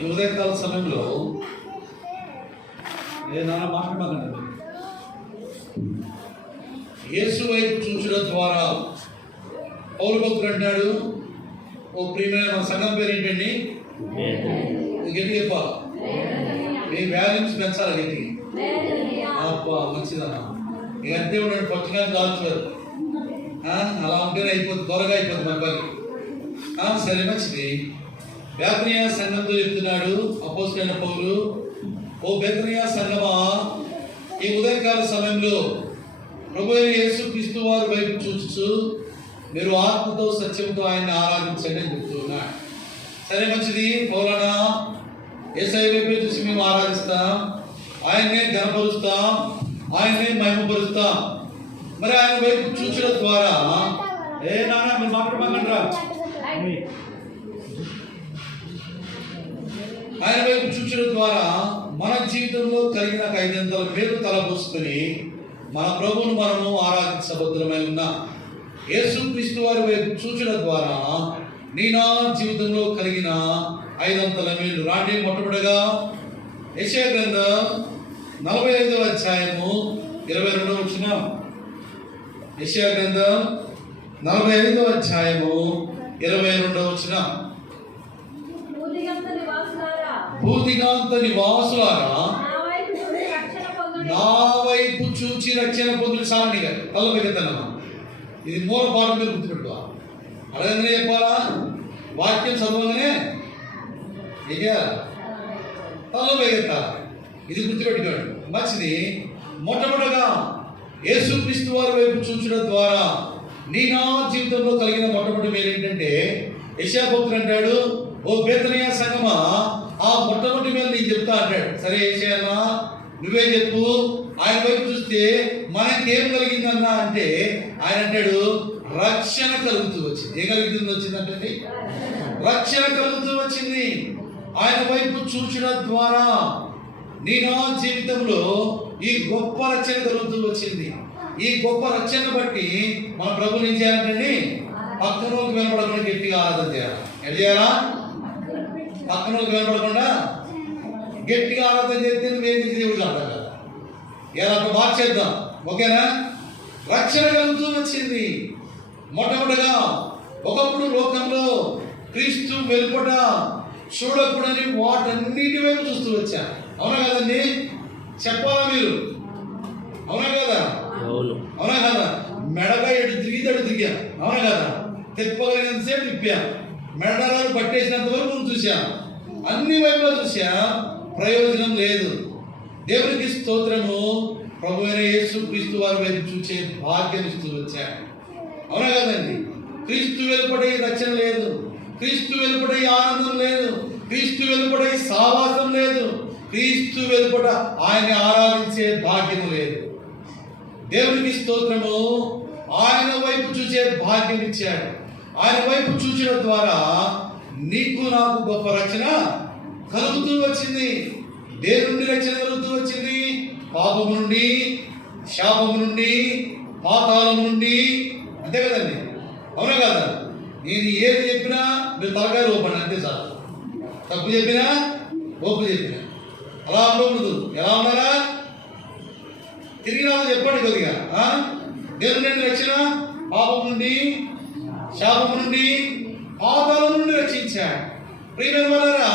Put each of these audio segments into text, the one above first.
ఈ ఉదయకాల సమయంలో నాన్న మాట్లాడమాకండి. యేసు వైపు చూచడం ద్వారా పౌలు భక్తుడు అంటాడు, ఓ ప్రియమైన మన సంఘం పేరు ఏంటండి? గట్టి చెప్పాలి, మీ వాల్యూమ్స్ పెంచాలి గట్టి. మంచిదన్నా, ఇక అంతే ఉండండి, పచ్చిగా కాల్చారు. అలా ఉంటేనే అయిపోతుంది, త్వరగా అయిపోతుంది మన పని. సరే, మంచిది. బేతనియా సంఘంతో చెప్తున్నాడు అపోస్తలుడైన పౌలు, ఓ బేతనియా సంఘమా, ఈ ఉదయకాల సమయంలో ప్రభువైన యేసుక్రీస్తు వారి వైపు చూస్తూ మీరు ఆత్మతో సత్యంతో ఆయన్ని ఆరాధించండి అని చెప్తున్నాడు. సరే, మంచిది. పౌలనా యేసయ్య వైపే చూసి మేము ఆరాధిస్తాం, ఆయన్నే ఘనపరుస్తాం, ఆయన్నే మహిమపరుస్తాం. మరి ఆయన వైపు చూచడం ద్వారా నాన్న మీరు మాట్లాడమాకండి రా. ఆయన వైపు చూచడం ద్వారా మన జీవితంలో కలిగిన 500 మేలు తలపోసుకొని మన ప్రభువును మనము ఆరాధించబద్ధమై ఉన్నాం. యేసుక్రీస్తు వారి వైపు చూచడం ద్వారా నా జీవితంలో కలిగిన 500 మేలు రాండి. మొట్టమొదటిగా యెషయా గ్రంథం 45వ అధ్యాయము 22వ వచనం. యెషయా గ్రంథం 45వ అధ్యాయము 22వ వచనం. భూదిగాంత నివాసులారా నా వైపు చూచి రక్షణ పొందులు. సాలని గారు తల్లబెగతనమా, ఇది మూల పాఠం మీరు గుర్తుపెట్టుకోవాలి. అలాగనే చెప్పాలా, వాక్యం చదవగానే ఇక తల్లబెగెత్తాలి, ఇది గుర్తుపెట్టుకోండి. మంచిది. మొట్టమొదటిగా యేసుక్రీస్తు వారి వైపు చూచడం ద్వారా నా జీవితంలో కలిగిన మొట్టమొదటి మేలు ఏంటంటే, యెషయా భక్తుడు అంటాడు, ఓ బేతనియా సంఘమా, ఆ మొట్టమొదటి మేలు నేను చెప్తా అంటాడు. సరే యెషయా, నువ్వే చెప్పు. ఆయన వైపు చూస్తే మనకేం కలిగిందన్నా అంటే ఆయన అంటాడు, రక్షణ కలుగుతూ వచ్చింది. ఏం కలుగుతుంది వచ్చిందంటే రక్షణ కలుగుతూ వచ్చింది. ఆయన వైపు చూచడం ద్వారా నా జీవితంలో ఈ గొప్ప రక్షణ కలుగుతూ వచ్చింది. ఈ గొప్ప రక్షణ బట్టి మన ప్రభుని ఏం చేయాలంటే పక్కనోకి వినపడకుండా గట్టిగా ఆరాధన చేయాలి. ఎట్లా చేయాలా? పక్కనోకి వినపడకుండా గట్టిగా ఆరాధన చేస్తే నువ్వేం చేసి దేవుడికి అర్థం కదా. ఇలా మార్చేద్దాం, ఓకేనా? రక్షణ కలుగుతూ వచ్చింది. మొట్టమొదటిగా ఒకప్పుడు లోకంలో క్రీస్తు వెలుపట చూడకూడని వాటన్నిటి వైపు చూస్తూ వచ్చా. అవునా కదండి? చెప్పాలా మీరు? అవునా కదా? అవునా కదా? మెడగా ఎటు తిరిగితడు తిరిగా. అవునా కదా? తిప్పగలిగినంతసేపు తిప్పా, మెడరాలు పట్టేసినంత వరకు చూసా, అన్ని వైపులా చూసా, ప్రయోజనం లేదు. దేవునికి స్తోత్రము. ప్రభువైన యేసుక్రీస్తు వారి వైపు చూసే భాగ్యం ఇస్తూ వచ్చాడు. అవునా కదండి? క్రీస్తు వెలుపడే రక్షణ లేదు, క్రీస్తు వెలుపడే ఆనందం లేదు, క్రీస్తు వెలుపడే సావాసం లేదు, క్రీస్తు వెలుపట ఆయన్ని ఆరాధించే భాగ్యం లేదు. దేవునికి స్తోత్రము. ఆయన వైపు చూసే భాగ్యం ఇచ్చాడు. ఆయన వైపు చూచడం ద్వారా నీకు నాకు గొప్ప రక్షణ కలుగుతూ వచ్చింది. దేవుని నుండి రక్షణ కలుగుతూ వచ్చింది. పాపము నుండి, శాపము నుండి, పాతాళము నుండి. అంతే కదండి? అవునా కదా? నేను ఏది చెప్పినా మీరు తలకాయ లోపండి, అంతే సార్. తప్పు చెప్పినా ఒప్పు చెప్పినా అలా ఉండకూడదు. ఎలా ఉన్నారా? తిరిగి రాదు చెప్పండి కొద్దిగా. దేవుని నుండి రక్షణ, పాపం నుండి, శాపము నుండి, పాతాళం నుండి రక్షించాడు. ప్రియమైన వారా,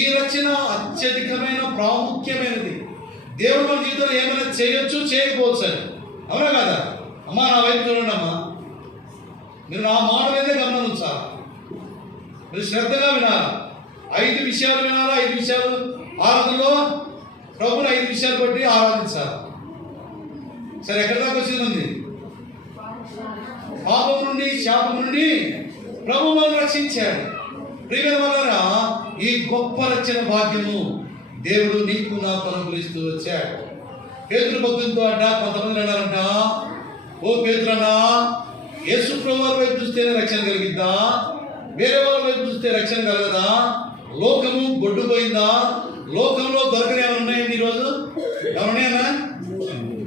ఈ రక్షణ అత్యధికమైన ప్రాముఖ్యమైనది. దేవుడు మన జీవితంలో ఏమైనా చేయొచ్చు, చేయకపోవచ్చు. అవునా కదా? అమ్మా నా వైపు చూడండి అమ్మా, మీరు నా మాటలు అయితే గమనం ఉంచాలి, మీరు శ్రద్ధగా వినాలి. 5 విషయాలు వినాలా. 5 విషయాలు ఆరాధనలో ప్రభుని 5 విషయాలు బట్టి ఆరాధించాలి. సరే, ఎక్కడి దాకా వచ్చింది? పాపం నుండి, శాపం నుండి ప్రభు మనల్ని రక్షించాడు. ప్రియమైన వారా, ఈ గొప్ప రక్షణ భాగ్యము దేవుడు నీకు నాకు అనుగ్రహిస్తూ వచ్చాడు. పేతురు భక్తులతో అంట కొంతమంది అన్నారంట, ఓ పేతురన్నా, యేసు ప్రభు వారి వైపు చూస్తేనే రక్షణ కలిగిద్దా? వేరే వాళ్ళ వైపు చూస్తే రక్షణ కలగదా? లోకము గొడ్డుపోయిందా? లోకంలో దొరకని ఏమైనా ఉన్నాయండి ఈరోజు? ఎవరున్నాయన్నా?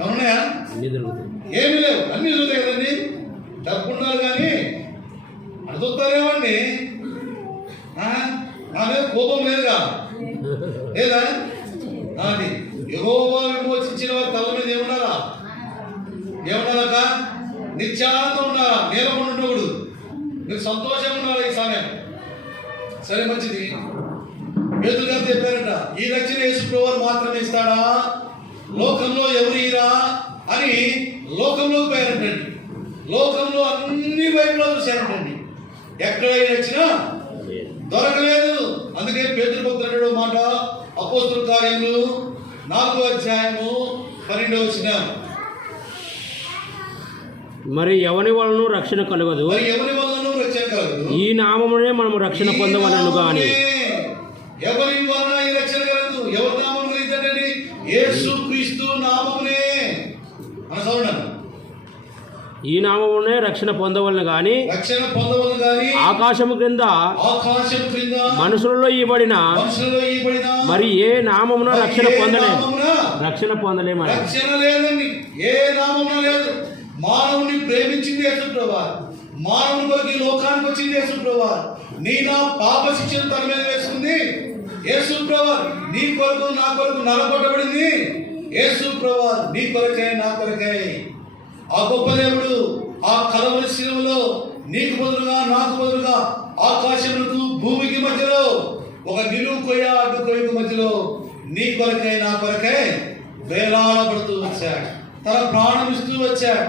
ఎవరున్నాయా? ఏమీ లేవు, అన్ని చూస్తాయి కదండి. డబ్బు ఉండాలి కానీ అడుగుతారేమండి. నా మీద కోపం లేదుగా, లేదా అది యెహోవా విమోచించిన వారి తల మీద ఏమన్నారా? ఏమన్నారక? నిత్యానందం ఉన్నారా? నీలకుండా ఉండకూడదు, మీరు సంతోషంగా ఉన్నారా ఈ సమయం? సరే, మంచిది. పేతురు గారు చెప్పారట, ఈ రక్షణ యేసు ప్రభువు మాత్రమే ఇస్తాడా, లోకంలో ఎవరు ఇరా అని లోకంలోకి పోయారంటండి. లోకంలో అన్ని వైపులో చూశారంటండి, ఎక్కడ ఈ రక్షణ దొరకలేదు. అందుకే పేతురు భక్తుడు మాట, అపోస్తుల కార్యములు 4వ అధ్యాయము 12వ వచనం, మరి ఎవని వలన రక్షణ కలగదు, ఈ నామమునే మనము రక్షణ పొందవలెను గాని. ఎవరి వలన ఈ రక్షణ కలగదు? ఎవరి నామం కలిగిందండి? యేసుక్రీస్తు నామమునే. ఈ నామమునే రక్షణ పొందవలెను గాని, ఆకాశము క్రింద మనుషులలో ఇవ్వబడిన మరి ఏ నామమున రక్షణ పొందలేము. రక్షణ లేదండి, ఏ నామమున లేదు. మానవుని ప్రేమించింది యేసుప్రభువా, మానవుని కొరకు ఈ లోకానికి వచ్చింది యేసుప్రభువా. నీ నా పాప శిక్షను తన మీద వేసుకుంది యేసుప్రభువా. నీ కొరకు నా కొరకు నలగొట్టబడింది యేసుప్రభువా, నీ కొరకై నా కొరకై. ఆ గొప్ప దేవుడు ఆ కలవరి శిలువలో నీకు బదులుగా నాకు బదులుగా ఆకాశములకు భూమికి మధ్యలో ఒక నిలువు కొయ్య అడ్డు కొయ్యకు మధ్యలో నీ కొరకై నా కొరకై వేలాడబడుతూ వచ్చాడు, తన ప్రాణం ఇస్తూ వచ్చాడు.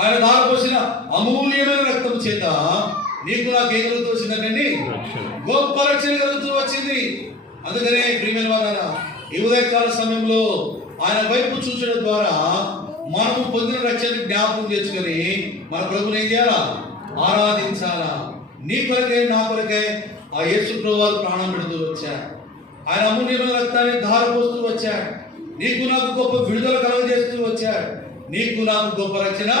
ఆయన దారిపోసిన అమూల్యమైన రక్తం చేత నీకు నాకు ఏం కలుగుతూ వచ్చిందండి? గొప్ప రక్షణ కలుగుతూ వచ్చింది. అందుకనే ప్రియమైన వారా, ఈ ఉదయకాల సమయంలో ఆయన వైపు చూచడం ద్వారా మనము పొందిన రక్షణ జ్ఞాపకం చేసుకొని మన ప్రభుని ఏం చేయాలా? ఆరాధించాలా. నీ కొరకై నా కొరకై ఆ యేసు ప్రభువు ప్రాణం పెడుతూ వచ్చాడు. ఆయన అమూల్యమైన రక్తాన్ని ధారపోస్తూ వచ్చాడు. నీకు నాకు గొప్ప విడుదల కలగజేస్తూ వచ్చాడు. నీకు నాకు గొప్ప రక్షణ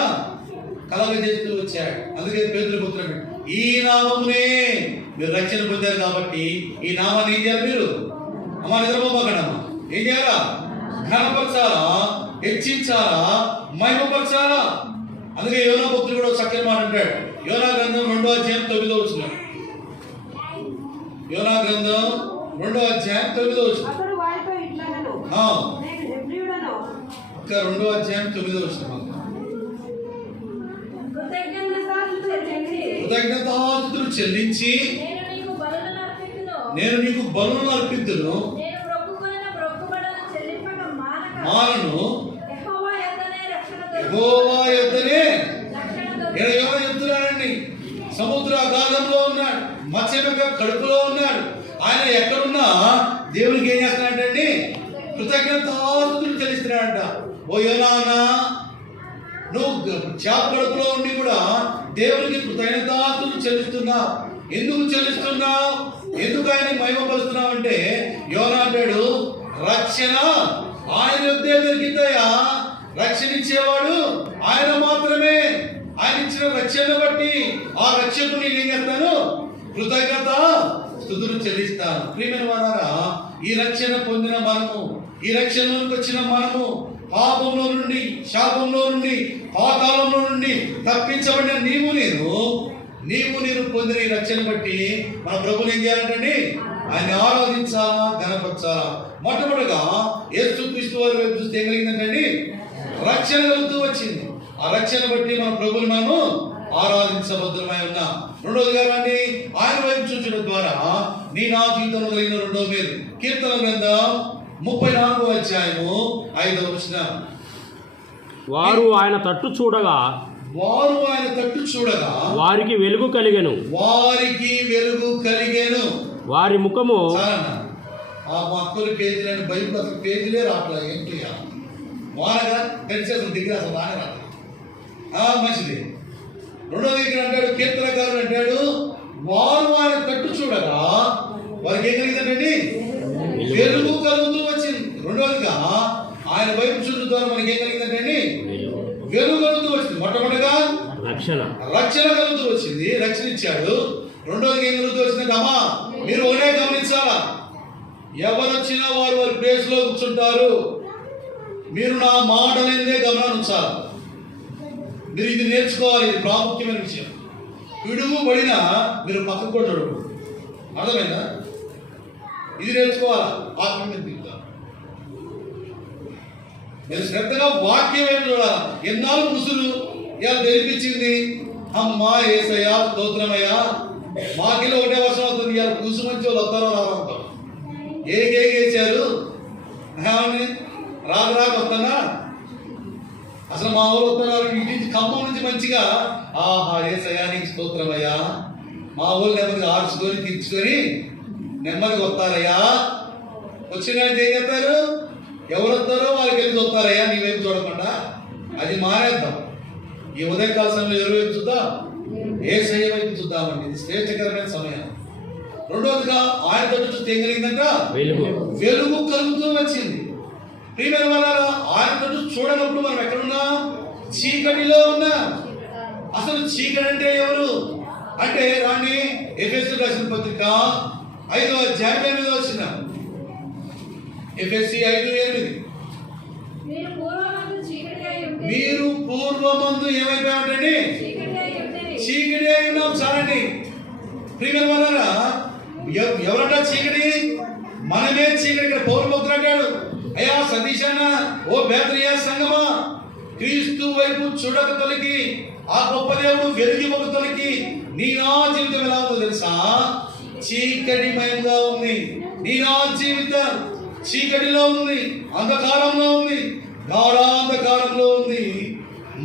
కలగజేస్తూ వచ్చాడు. అందుకే పేతురు పుత్రుడు, ఈ నామమునే మీరు రక్షణ పొందారు కాబట్టి ఈ నామాన్ని ఏం చేయాలి? మీరు అమ్మా నిద్రపోకండమ్మా, ఏం చేయాలా? ఘనపరచాలా, హెచ్చించాలా, మహిమపరచాలా. అందుకే యోనా భక్తుడు కూడా చక్కని మాట అంటాడు. యోనా గ్రంథం 2వ అధ్యాయం 9వ వచనం. యోనా గ్రంథం 2వ అధ్యాయం 9వ వచనం. 2వ అధ్యాయం 9వ వచనం. కృతజ్ఞతాస్తుతులు చెల్లించి నేను నీకు బలులను అర్పింతును, మాలను యెహోవా యొద్దనే. యెహోవా యొద్దనండి. సముద్ర అగాధంలో ఉన్నాడు, మత్స్యక కడుపులో ఉన్నాడు. ఆయన ఎక్కడున్నా దేవునికి ఏం చేస్తున్నాడండి? కృతజ్ఞతాస్తుతులు చెల్లిస్తున్నాడంట. ఓ యోనా, నువ్వు చేప కడుపులో ఉండి కూడా దేవునికి కృతజ్ఞతాస్తుతులు చెల్లిస్తున్నావు. ఎందుకు చెల్లిస్తున్నావు? ఎందుకు ఆయన మహిమపరుస్తున్నావు అంటే, యోనా అంటాడు, రక్షణ ఆయన యొద్దే దొరికిందయ్యా. రక్షణ ఇచ్చేవాడు ఆయన మాత్రమే. ఆయన ఇచ్చిన రక్షణ బట్టి ఆ రక్షకు నేను ఏం చేస్తాను? కృతజ్ఞత స్తుతులు చెల్లిస్తాను. ప్రియమైన వారారా, ఈ రక్షణ పొందిన మనము, ఈ రక్షణలోకి వచ్చిన మనము పాపంలో నుండి, శాపంలో నుండి, పాతాళంలో నుండి తప్పించబడిన నీవు నేను పొందిన ఈ రక్షణ బట్టి మన ప్రభుని ఏం చేయాలంటండి? ఆయన ఆరాధించాలా, గణపరచాలా. మొట్టమొదటిగా యేసుక్రీస్తు వారి వైపు చూస్తే ఏం కలిగిందంటండి? రక్షణ కలుగుతూ వచ్చింది. ఆ రక్షణ బట్టి మన ప్రభుని మనము ఆరాధించబద్ధమై ఉన్నాం. రెండోదిగా రండి, ఆయన వైపు చూచడం ద్వారా నీ నా జీవితంలో కలిగిన రెండో మేలు. కీర్తన గ్రంథం 34వ అధ్యాయము 5వ వచనం. వారు ఆయన తట్టు చూడగా వారికి వెలుగు కలిగెను. వారి ముఖము ఆ మక్కలు పేజీలని బైబిల్ అసలు పేజీలే రావట్లే. ఏంటి వానగా తెలిసేసం దిగిరి అసలు బాగా రావట్లేదు. మంచిది. రెండోది ఇక్కడ అంటాడు, కీర్తనకారుడు అంటాడు, వారు ఆయన తట్టు చూడగా వారికి ఏం కలిగిందండి? వెలుగు కలుగుతూ వచ్చింది. రెండోదిగా ఆయన వైపు చూడడం ద్వారా మనకి ఏం కలిగిందండి? వెలుగు కలుగుతూ వచ్చింది. మొట్టమొదటిగా రక్షణ కలుగుతూ వచ్చింది, రక్షణ ఇచ్చాడు. రెండోదిగా ఏం కలుగుతూ వచ్చిందంటే, అమ్మా మీరు ఒకటే గమనించాలా, ఎవరు వచ్చినా వారి ప్లేస్ లో కూర్చుంటారు. మీరు నా మాటలనే గమనం ఉంచాలి. మీరు ఇది నేర్చుకోవాలి, ఇది ప్రాముఖ్యమైన విషయం. పిడుగు పడినా మీరు పక్కకు కూడా చూడకూడదు. అర్థమైందా? ఇది నేర్చుకోవాలా, ఆత్మ మీద దిగుతాం. మీరు శ్రద్ధగా వాక్యం వైపు చూడాలా. ఎన్నాళ్ళు ముసులు ఇలా తెలిపించింది, అమ్మా యేసయ్యా స్తోత్రమయ్యా. మాకిలో ఒకటే వర్షం అవుతుంది, ఇవాళ కూసు మంచి వాళ్ళు వస్తారో రారంటాం. ఏకేసారు రాక వస్తానా, అసలు మా ఊరు వస్తున్నారు ఇంటి నుంచి ఖమ్మం నుంచి మంచిగా, ఆహా యేసయ్యా నీకు స్తోత్రమయ్యా. మా ఊరు నెమ్మదిగా ఆర్చుకొని తీర్చుకొని నెమ్మదిగా వస్తారయ్యా. వచ్చిన ఏం చేస్తారు, ఎవరు వస్తారో వాళ్ళకి వెళ్ళి చూస్తారయ్యా, నీ వైపు చూడకుండా. అది మానేద్దాం. ఈ ఉదయకాల సమయంలో ఎవరి వైపు చూద్దాం, యేసయ్య వైపు చూద్దామండి. ఇది శ్రేష్టకరమైన సమయం. రెండవదిగా ఆయన తట్టు చూస్తే ఏం కలిగిందంట, వెలుగు కలుగుతూ వచ్చింది. ప్రియమైన వాళ్ళారా, ఆయన తట్టు చూడనప్పుడు మనం ఎక్కడున్నాం, చీకటిలో ఉన్నాం. అసలు చీకటి అంటే ఎవరు అంటే రాని ఎఫెసీయులకు రాసిన పత్రిక 5వ అధ్యాయం 8వ వచనం. ఎఫెసీ 5:8. మీరు పూర్వమందు ఏమైపోయామంటండి, చీకటి అయి ఉన్నాం. చాలండి. ప్రియమైన వాళ్ళారా, ఎవరట చీకటి, మనమే చీకటి. ఇక్కడ పౌలు భక్తుడు అంటాడు, అయ్యా సతీశాన, ఓ బేతనియా సంగమా, క్రీస్తు వైపు చూడక తొలగి ఆ గొప్ప దేవుడు వెలుగు తొలగి నీ నా జీవితం ఎలా ఉందో తెలుసా, చీకటిమయంగా ఉంది. నీ నా జీవితం చీకటిలో ఉంది, అంధకారంలో ఉంది, గాఢాంధకారంలో ఉంది,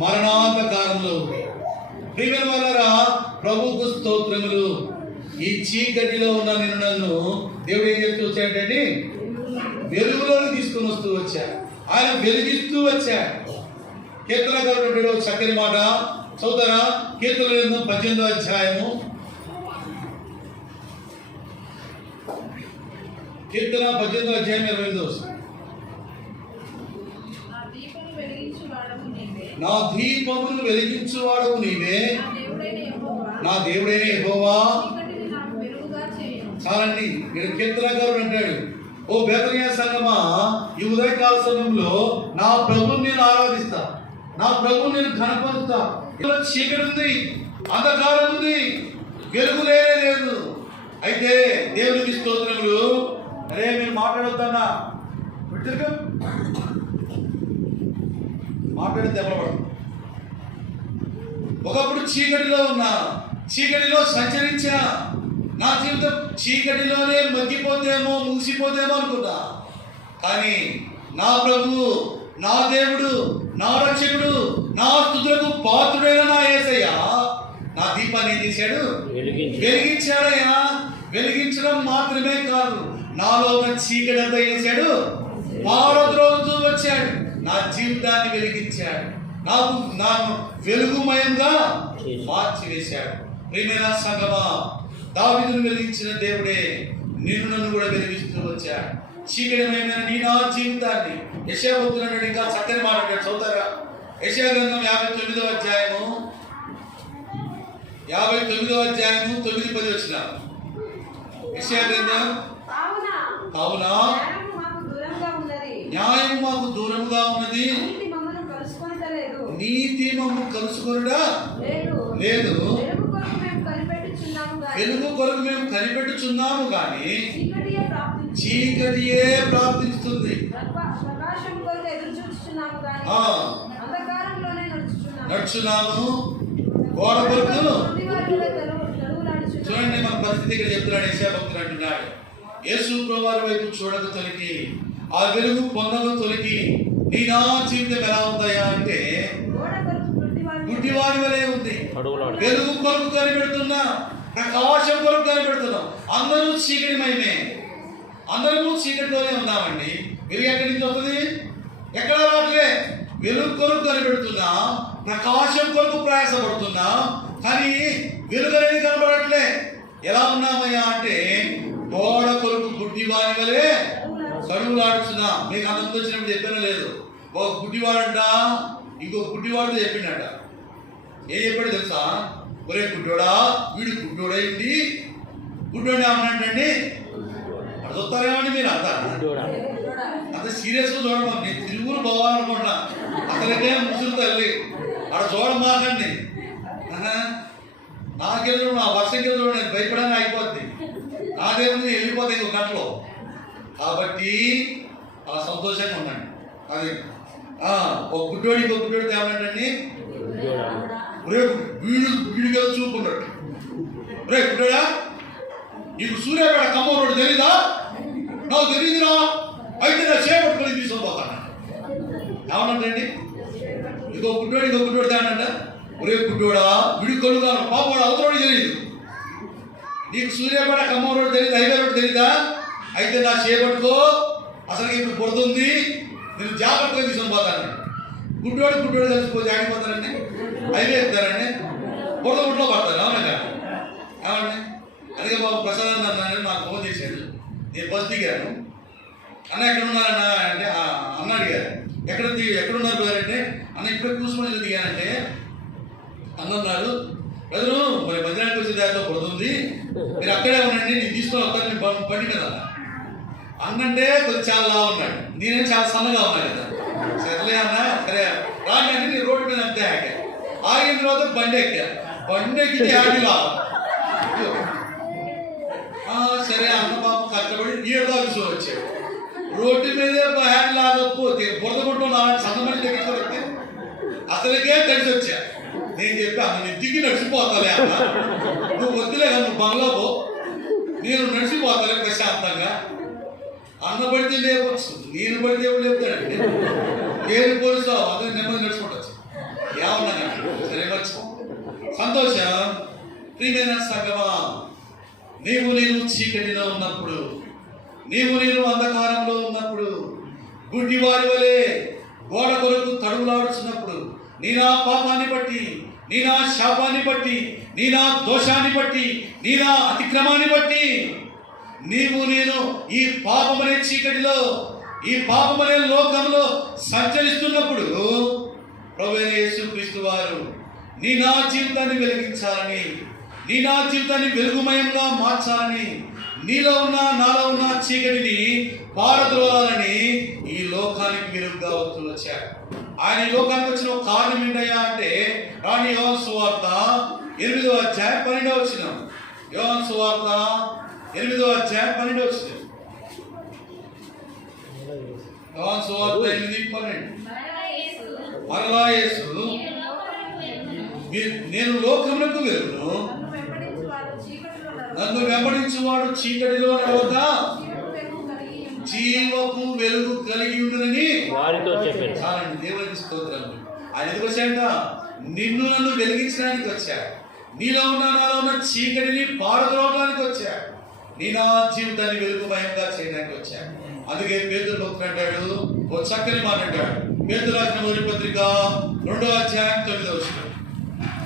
మరణాంధకారంలో ఉంది. ప్రియమైన వాళ్ళారా, ప్రభువుకు స్తోత్రములు. ఈ చీకటిలో ఉన్న నిన్ను నన్ను దేవుడు ఏం చేస్తూ వచ్చాడంటే వెలుగులోకి తీసుకొని వస్తూ వచ్చాడు. ఆయన వెలిగిస్తూ వచ్చాడు. కీర్తనకారుడు చక్కని మాట చదువుతారా, కీర్తన గ్రంథం 18వ అధ్యాయము. కీర్తన 18వ అధ్యాయం 28వ వచనం. నా దీపమును వెలిగించువాడవు నీవే, నా దేవుడైన యెహోవా. చాలండి. ఇక్కడ కీర్తనకారుడు అంటాడు, ఓ బేతనియా సంగమా, ఈ ఉదయకాల సమయంలో నా ప్రభువుని నేను ఆరాధిస్తా, నా ప్రభువుని నేను ఘనపరుస్తా. ఇలా చీకటి ఉంది, అంధకారం ఉంది, వెలుగులే లేదు. అయితే దేవునికి స్తోత్రములు. అరే మీరు మాట్లాడొద్దన్నా, మాట్లాడితే ఎవరపడు. ఒకప్పుడు చీకటిలో ఉన్నా, చీకటిలో సంచరించా, నా జీవితం చీకటిలోనే మగ్గిపోతేమో ముగిసిపోతేమో అనుకున్నా. కానీ నా ప్రభువు, నా దేవుడు, నా రక్షకుడు, నా స్తుతులకు పాత్రుడైన నా యేసయ్య నా దీపాన్ని ఏం చేశాడు, వెలిగించాడయ్యా. వెలిగించడం మాత్రమే కాదు, నాలో ఉన్న చీకటి అంతా చేశాడు, పారద్రోలుతూ వచ్చాడు. నా జీవితాన్ని వెలిగించాడు, నా వెలుగుమయంగా మార్చివేశాడు. ప్రియమైన సంగమా, దావీదును వెలిగించిన దేవుడే నిన్ను నన్ను కూడా వెలిగిస్తూ వచ్చాడు. చీకటిమైన నీ నా జీవితాన్ని యెషయా భక్తుడు ఇంకా చక్కని మాట్లాడాడు. చదువుతారా, యెషయా గ్రంథం 59వ అధ్యాయము 9-10 వచ్చిన. యెషయా గ్రంథం, కావున న్యాయము మాకు దూరంగా ఉన్నది, నీతి మమ్ము కలుసుకొనుట లేదు. వెలుగు కొరకు మేము కనిపెట్టుచున్నాము కానీ చీకటియే ప్రార్థిస్తుంది. నడుచున్నాము గోడ కొరకు. చూడండి మన పరిస్థితి ఇక్కడ చెప్తున్నాడు. యెషయా భక్తుడు అంటున్నాడు, యేసు ప్రభువారి వైపు చూడక తొలగి, ఆ వెలుగు పొందక తొలగి నీ నా జీవితం ఎలా ఉందయ్యా అంటే గుడ్డివారి వలె ఉంది. వెలుగు కొరకు కనిపెడుతున్నా, ప్రకాశం కొరకు కనిపెడుతున్నాం. అందరూ చీకటిమయమే, అందరూ చీకటిలోనే ఉన్నామండి. వెలుగు ఎక్కడి నుంచి వస్తుంది, ఎక్కడ రావట్లే. వెలుగు కొరకు కనిపెడుతున్నా, ప్రకాశం కొరకు ప్రయాసపడుతున్నా, కానీ వెలుగు అనేది కనబడట్లే. ఎలా ఉన్నామయ్యా అంటే గోడ కొరకు గుడ్డివారి వలె కడుగులాడుతున్నా. మీకు అంతకు వచ్చినప్పుడు చెప్పానో లేదు, ఒక గుడ్డివాడంట ఇంకో గుడ్డివాడితో చెప్పిండట. ఏం చెప్పాడు తెలుసా, ఒరే గుడ్డోడా, వీడు గుడ్డోడై ఉండి గుడ్డోడు ఏమన్నాడండి, అక్కడ చూస్తారేమండి మీరు అంత సీరియస్గా చూడమా. నేను తిరుగురు పోవాలనుకుంటున్నా, అతనికే ముసురు తల్లి అక్కడ చూడమాకండి. నాకెళ్ళి నా వర్షం కింద నేను భయపడని అయిపోద్ది. నాదేముంది వెళ్ళిపోతాయి ఇంకో గంటలో. కాబట్టి అలా సంతోషంగా ఉండండి. అది ఒక గుడ్డోడికి ఒక గుడ్డోడి తేవాలంటండి, వీడిగా చూపుకున్నాడు. రే గుడ్డోడా, నీకు సూర్యాపేట ఖమ్మం రోడ్డు తెలీదా? నాకు తెలియదురా, అయితే నా చేపట్టుకొని తీసుకుపోతాను. ఏమన్నాడండి? ఇంకో గుడ్డోడు తేనంట. ఒరే గుడ్డోడా, విడి కొనుగాను పాపడు అవతలోడు తెలియదు. నీకు సూర్యాపేట ఖమ్మం రోడ్డు తెలియదు, హైవే రోడ్డు తెలీదా? అయితే నా చేపట్టుకో, అసలు ఇప్పుడు బురదుంది, నేను జాగ్రత్తగా తీసుకొని పోతాను. గుడ్డోడు కలిసిపోతే ఆడిపోతారండి, హైవే ఎక్కుతారండి, బురదలో పడతారు. అవునా ఏమండి? అందుకే బాబు ప్రసాద్ అన్నాడు, నాకు ఫోన్ చేశాడు. నేను బస్ దిగాను. అన్న ఎక్కడున్నారన్నా అంటే అన్న అడిగారు, ఎక్కడున్నారు బ్రదర్ అంటే, అన్న ఇప్పుడే కూర్చొని దిగానంటే అన్నారు, బ్రదరు మరి మందిరానికి వచ్చే దారిలో పడుతుంది, మీరు అక్కడే ఉండండి, నేను తీసుకొని వస్తాను, నేను బండి కదా అన్నంటే కొంచెం చాలా లా ఉన్నాడు, నేనేం చాలా సన్నగా ఉన్నాను కదా. సరేలే అన్న, సరే రాండి అంటే నేను రోడ్డు మీద అంతే ఆగిన తర్వాత బండి ఎక్కితే ఆడిలా. సరే అన్న పాప కష్టపడి 7 దాకా వచ్చాడు. రోడ్డు మీదే హ్యాండ్ లాగకపోతే బురద కొట్టడం సన్నమని తెగించుకోవస్తే అసలుకే తెలిసి వచ్చా. నేను చెప్పాను, నేను దిగి నడిచిపోతాలే అన్న, నువ్వు వద్దులే కదా, నువ్వు బంగ్లా పో, నేను నడిచిపోతాలే ప్రశాంతంగా. అన్న పడితే లేవచ్చు, నేను పడితే ఎవరు లేపుతాడండి, నేను పోలీసు అదే నెమ్మది నడుచుకుంటచ్చు. ఏమన్నా సరే వచ్చు సంతోషం. ప్రియమైన సంగమా, నేను చీకటిలో ఉన్నప్పుడు, నేను అంధకారంలో ఉన్నప్పుడు, గుడ్డివారి వలె గోడ కొరకు తడుగులాడుచున్నప్పుడు, నీ నా పాపాన్ని బట్టి, నీ నా శాపాన్ని బట్టి, నీ నా దోషాన్ని బట్టి, నీ నా అతిక్రమాన్ని బట్టి నేను ఈ పాపమనే చీకటిలో, ఈ పాపమనే లోకంలో సంచరిస్తున్నప్పుడు ప్రభువైన యేసుక్రీస్తు వారు నీ నా జీవితాన్ని వెలిగించాలని, నీ నా జీవితాన్ని వెలుగుమయంగా మార్చాలని, నీలో ఉన్న నాలో ఉన్న చీకటిని పారద్రోలాలని ఈ లోకానికి వెలుగుగా వచ్చారు. ఆయన ఈ లోకానికి వచ్చిన కారణం ఏంటయ్యా అంటే, రాని యోహాను సువార్త 8వ అధ్యాయం 12వ వచనం. యోహాను సువార్త 8వ అధ్యాయం 12వ వచనం. యోహాను సువార్త 8:12. మరలా యేసు, నేను లోకమునకు వెలుగును, నన్ను వెంబడించువాడు చీకటిలో నడవగా జీవపు వెలుగు కలిగి ఉండునని వారితో చెప్పారు. చాలండి, దేవునికి స్తోత్రం. ఆయన ఎందుకు వచ్చాడంట? నిన్ను నన్ను వెలిగించడానికి వచ్చాడు, నీలో ఉన్న నాలో ఉన్న చీకటిని పారద్రోలడానికి వచ్చాడు, నీ నా జీవితాన్ని వెలుగుమయంగా చేయడానికి వచ్చాడు. అందుకే పేతురు భక్తుడు అంటాడు, ఓ చక్కని మాట అంటాడు. పేతురు రాసిన మొదటి పత్రిక 2వ అధ్యాయం 9వ వచనం.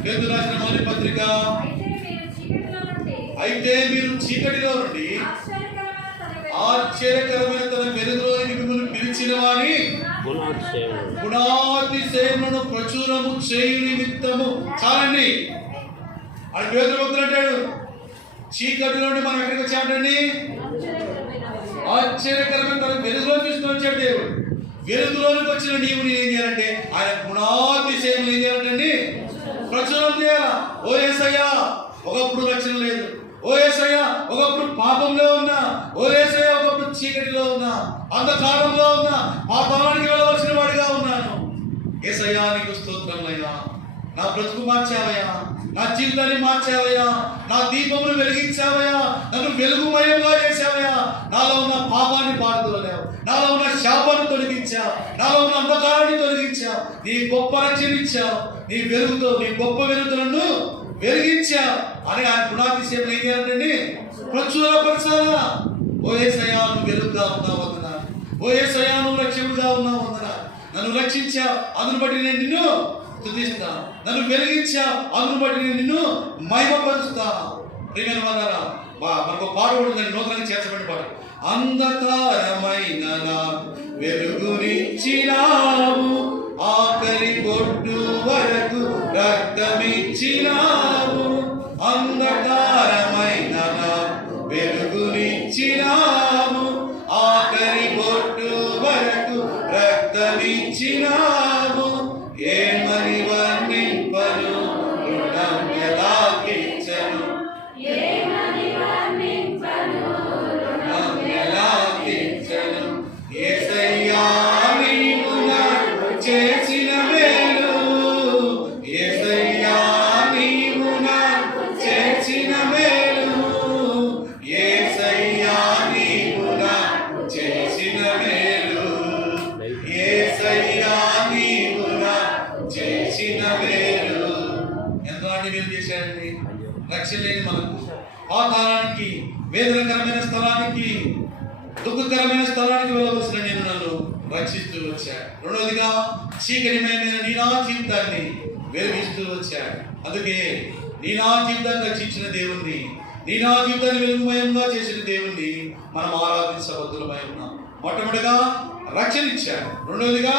పేతురు రాసిన మొదటి పత్రిక, అయితే మీరు చీకటిలో నుండి ఆశ్చర్యకరమైన తన వెలుగులోనికి మిమ్మల్ని పిలిచిన వాని గుణాతిశయములను ప్రచురము చేయు నిమిత్తము. చాలండి, అది పేతురు భక్తుడు అంటాడు, చీకటి నుండి మనం ఎక్కడికి వచ్చామంటండి? ఆశ్చర్యకరమైన తన వెలుగులో తీసుకొని వచ్చాడు దేవుడు. వెలుగులోనికి వచ్చిన నీవు ఏం చేయాలంటే ఆయన గుణాతిశయములు ఏం చేయాలంటండి? ప్రచురం చేయాలా. ఓ యేసయ్యా, ఒకప్పుడు రక్షణ లేదు, ఓ యేసయ్యా ఒకప్పుడు పాపంలో ఉన్నా, ఓ యేసయ్యా ఒకప్పుడు చీకటిలో ఉన్నా, అంధకారంలో ఉన్నా, పాపానికి వెళ్ళవలసిన వాడిగా ఉన్నాను. యేసయ్యా నీకు స్తోత్రమయ్యా, నా బ్రతుకు మార్చావయ్యా, నా జీవితాన్ని మార్చావయ్యా, నా దీపమును వెలిగించావయ్యా, నన్ను వెలుగుమయంగా చేశావయ్యా, నాలో ఉన్న పాపాన్ని పారదోలావు, నాలో ఉన్న శాపాన్ని తొలగించావు, నాలో ఉన్న అంధకారాన్ని తొలగించావు, నీ గొప్ప రక్షణ ఇచ్చావు, నీ వెలుగుతో, నీ గొప్ప వెలుగుతో నన్ను వెలిగించావు అని ఆయన గుణాతిశయం ఏం చేయాలండి? ప్రచురపరచాలా. ఓ యేసయ్యా నువ్వు వెలుగుగా ఉన్నావు వందనా, ఓ యేసయ్యా నువ్వు రక్షకుడుగా ఉన్నావు వందనా, నన్ను రక్షించావు, అందును బట్టి నేను నిన్ను స్తుతిస్తా, నన్ను వెలిగించా, అందును బట్టి నేను నిన్ను మహిమపరుస్తా. ప్రియమైన వాళ్ళారా, మనకు పాట ఉంటుందండి, నూతనంగా చేర్చబడిన పాట. అంధకారమైన నా వెలుగునిచ్చినావు, ఆఖరి బొడ్డు వరకు రక్తమిచ్చినావు, అంధకారమైన నా వెలుగునిచ్చినావు, ఆఖరి బొడ్డు వరకు రక్తమిచ్చినావు, ఏమని వర్ణింపను రుణం ఎలా తీర్చను, రుణం ఎలా తీర్చను. రక్షణ లేని మనకు పాతాళానికి, వేదనకరమైన స్థలానికి, దుఃఖకరమైన స్థలానికి వెళ్ళవలసిన నేను నన్ను రక్షిస్తూ వచ్చాడు. రెండవదిగా చీకటిమైన నీ నా జీవితాన్ని వెలిగిస్తూ వచ్చాడు. అందుకే నీ నా జీవితాన్ని రక్షించిన దేవుణ్ణి, నీ నా జీవితాన్ని వెలుగుమయంగా చేసిన దేవుణ్ణి మనం ఆరాధించబద్దులమై ఉన్నాం. మొట్టమొదటిగా రక్షణ ఇచ్చాడు, రెండవదిగా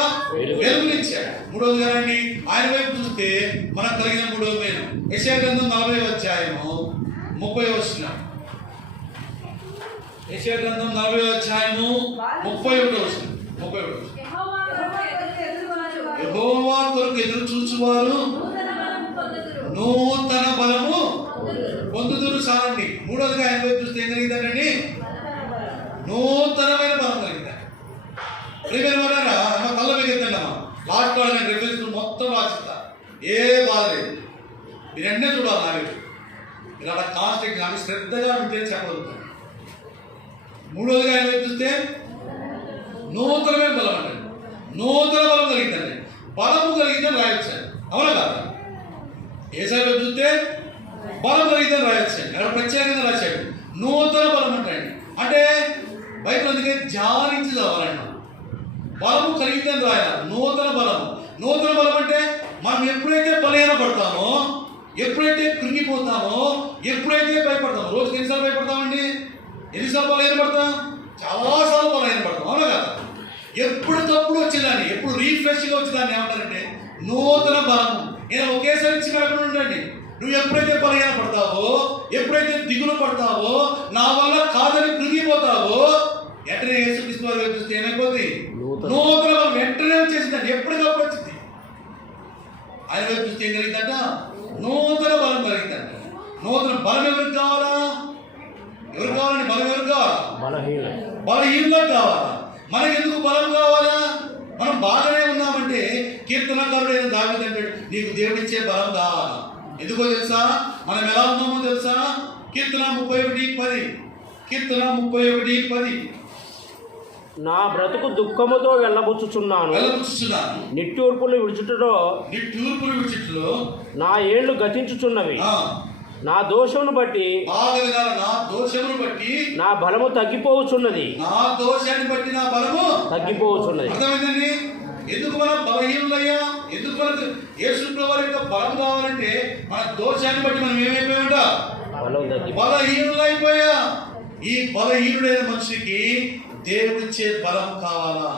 వెలుగునిచ్చాడు, మూడవదిగా ఆయన వైపు చూస్తే మనకు కలిగిన మూడవ మేలు. యెషయా గ్రంథం 40వ అధ్యాయము 30వ వచనం. యెషయా గ్రంథం 40వ అధ్యాయము 31వ వచనం. యెహోవా కొరకు ఎదురు చూచువారు నూతన బలము పొందుదురు. చాలండి. మూడవదిగా ఆయన వైపు చూస్తే ఏం కలిగిందండి? నూతనమైన బలం కలిగింది. ప్రియమైన అమ్మ కళ్ళ మిగతాడమ్మా లాస్ట్ వాడు నేను రిఫరెన్స్ మొత్తం రాసిస్తా, ఏ బాధ లేదు. మీరు ఎన్నే చూడాలి. నా వైపు ఇలా కాన్స్టెంట్ కానీ శ్రద్ధగా ఉంటే చెప్పగలుగుతాను. మూడవదిగా ఆయన వైపు చూస్తే నూతనమైన బలం అంటే నూతన బలం కలిగిందండి. బలము కలిగిందని రాయొచ్చాను, అవునా కాదా? ఏసారి వైపు చూస్తే బలం కలిగిందని రాయొచ్చాను, అక్కడ ప్రత్యేకంగా రాశాడు నూతన బలం అంటే బైబిల్ అందుకే ధ్యానించి చదవాలన్నా. బలము కలిగిందని రాయాలి, నూతన బలము. నూతన బలం అంటే మనం ఎప్పుడైతే బలహీన పడతామో, ఎప్పుడైతే కృంగిపోతామో, ఎప్పుడైతే భయపడతామో. రోజుకి ఎన్నిసార్లు భయపడతామండి? ఎన్నిసార్లు బలహీన పడతాం? చాలాసార్లు బలహీన పడతాం, అవునా కదా? ఎప్పటికప్పుడు వచ్చేదాన్ని, ఎప్పుడు రీఫ్రెష్గా వచ్చేదాన్ని ఏమంటారంటే నూతన బలము. నేను ఒకేసారి ఇచ్చి కాకుండా ఉండండి. నువ్వు ఎప్పుడైతే బలహీన పడతావో, ఎప్పుడైతే దిగులు పడతావో, నా వల్ల కాదని కృంగిపోతావో, వెంటనే యేసుక్రీస్తు వారి వైపు చూస్తే ఏమైపోతుంది? నూతన బలం వెంటనే వచ్చేసిందండి, ఎప్పటికప్పుడు వచ్చింది. ఆయన వైపు చూస్తే ఏం కలిగిందంట? నూతన బలం కలిగిందంట. నూతన బలం ఎవరికి కావాలా? ఎవరికి కావాలండి? బలం ఎవరికి కావాలా? బలహీనంగా కావాలా? మనకి ఎందుకు బలం కావాలా? మనం బాగానే ఉన్నామంటే కీర్తనకారుడైన దావీదు అంటాడు, నీకు దేవుడిచ్చే బలం కావాలా? ఎందుకో తెలుసా? మనం ఎలా ఉన్నామో తెలుసా? కీర్తన 31:10. కీర్తన 31:10. నా బ్రతుకు దుఃఖముతో వెళ్ళబుచ్చుచున్నాను, నిట్టూర్పులు విడుచుటలో నా ఏళ్ళు గతించుచున్నవి. నా దోషమును బట్టి నా బలము తగ్గిపోవచ్చున్నది. నా దోషాన్ని బట్టి నా బలము తగ్గిపోవచ్చున్నది. అర్థమైందండి? ఎందుకు మనం బలహీనులయ్యా? ఎందుకు మనకు యేసుప్రభువు వారి యొక్క బలం కావాలంటే మన దోషాన్ని బట్టి మనం ఏమైపోయామంట? బలహీనులైపోయా. ఈ బలహీనుడైన మనిషికి దేవుడిచ్చే బలం కావాలా?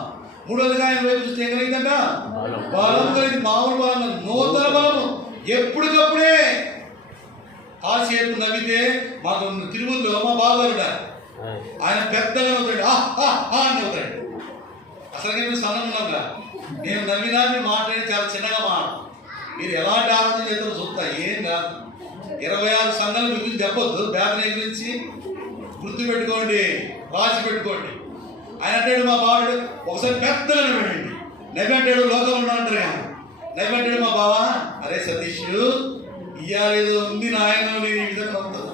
మూడవదిగా ఆయన వైపు చూస్తే ఏం కలిగిందంట? బలం కలిగింది. మామూలు బలం, నూతన బలము. ఎప్పటికప్పుడే. కాసేపు నవ్వితే మాకు తిరుమలలో మా బాబారు ఆయన పెద్దగా నవ్వుతాడు, అని నవ్వుతాడు. అసలు మేము సన్నం ఉన్నాగా, నేను నవ్వినా మీరు మాట్లాడి చాలా చిన్నగా మాట. మీరు ఎలాంటి ఆనందం చేస్తారో చూస్తా, ఏం కాదు. 26 సంఘాలు మీ గురించి చెప్పొద్దు, బ్యాటరీ గురించి గుర్తు పెట్టుకోండి, రాసి పెట్టుకోండి. ఆయన అంటాడు మా బావుడు ఒకసారి పెద్దగా నవ్వండి, నవ్వి అంటాడు లోకంలో అంటారు కానీ నవ్వి అంటాడు మా బావా, అరే సతీష్ ఇయ్యాలేదో ఉంది నాయన ఈ విధంగా నవ్వుతుంది.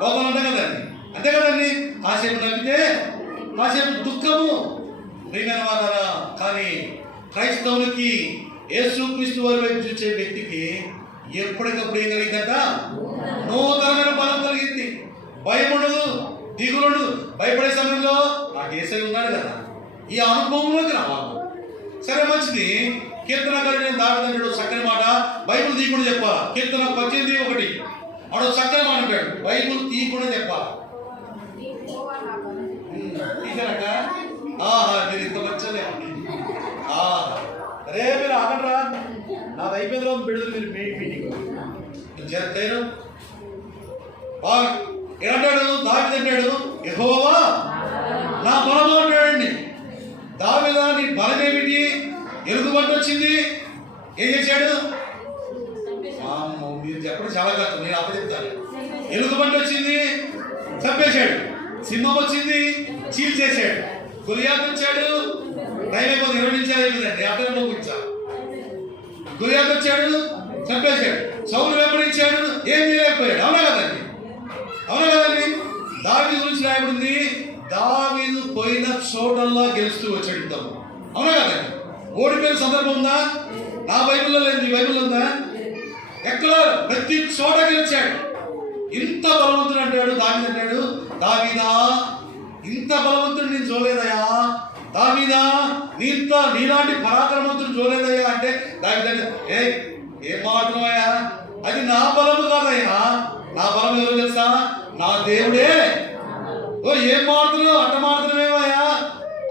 లోకంలో ఉంటాం కదండి, అంతే కదండి. కాసేపు నవ్వితే కాసేపు దుఃఖము. ప్రియమైన వారా, కానీ క్రైస్తవులకి యేసుక్రీస్తు వారి వైపు చూసే వ్యక్తికి ఎప్పటికప్పుడు ఏం కలిగిందట? నూతనమైన బలం కలిగింది. భయం ఉండదు, దిగులుండదు. భయపడే సమయంలో నాకు యేసయ్య ఉన్నాడు కదా, ఈ అనుభవంలోకి రావాలి. సరే మంచిది. కీర్తనకారుడైన దావీదు చక్కని మాట, బైబిల్ తీయకుండా చెప్పాలి. కీర్తన 18:1 ఆడో చక్కని మాట అంటాడు, బైబిల్ తీయకుండా చెప్పాలి. తీసారట మీరు ఇంత మంచిగా అరే మీరు ఆగండ్రా, నాది అయిపోయిందిలో పెడుతుంది మీరు మీటింగ్ చేస్తారు. ఏమంటాడు దావీదు? అంటాడు యెహోవా నా బలము అంటాడండి. దావీదా నీ బలం ఏమిటి? ఎలుగుబంటి వచ్చింది, ఏం చేశాడు? మీరు చెప్పడం చాలా కష్టం, నేను అప్పుడు చెప్తాను. ఎలుగుబంటి వచ్చింది, చంపేశాడు. సింహం వచ్చింది, చీల్చేశాడు. గొలియాతు వచ్చాడు, టైం అయిపోతుంది, 20 నిమిషాలు అయిపోయిందండి, అతనిలో కూర్చా. గొలియాతు వచ్చాడు, చంపేశాడు. సౌలు వెంబడించాడు, ఏం చేయలేకపోయాడు. అవునా కదండి? అవునా కదండి? దావీదు గురించి రాయబడింది, దావీదు పోయిన చోటల్లా గెలుస్తూ వచ్చాడు. అవునా కదండి? ఓడిపోయిన సందర్భం ఉందా? నా బైబిల్లో లేదు, మీ బైబిల్లో ఉందా? ఎక్కడ? ప్రతి చోట గెలిచాడు. ఇంత బలవంతుడు అంటాడు దావీదు అంటాడు, దావీదా ఇంత బలవంతుడు నేను చూడలేదయ్యా, దావీదా నీలాంటి పరాక్రమవంతుడు చూడలేదయ్యా అంటే దావీదు ఏం మాట్లాడమయ్యా, అది నా బలము కాదయ్యా, నా బలం ఎవరు తెలుసా, నా దేవుడే. ఓ ఏం మాట్లాడుతున్నావు, అట్ట మాట్లాడమేమయ్యా.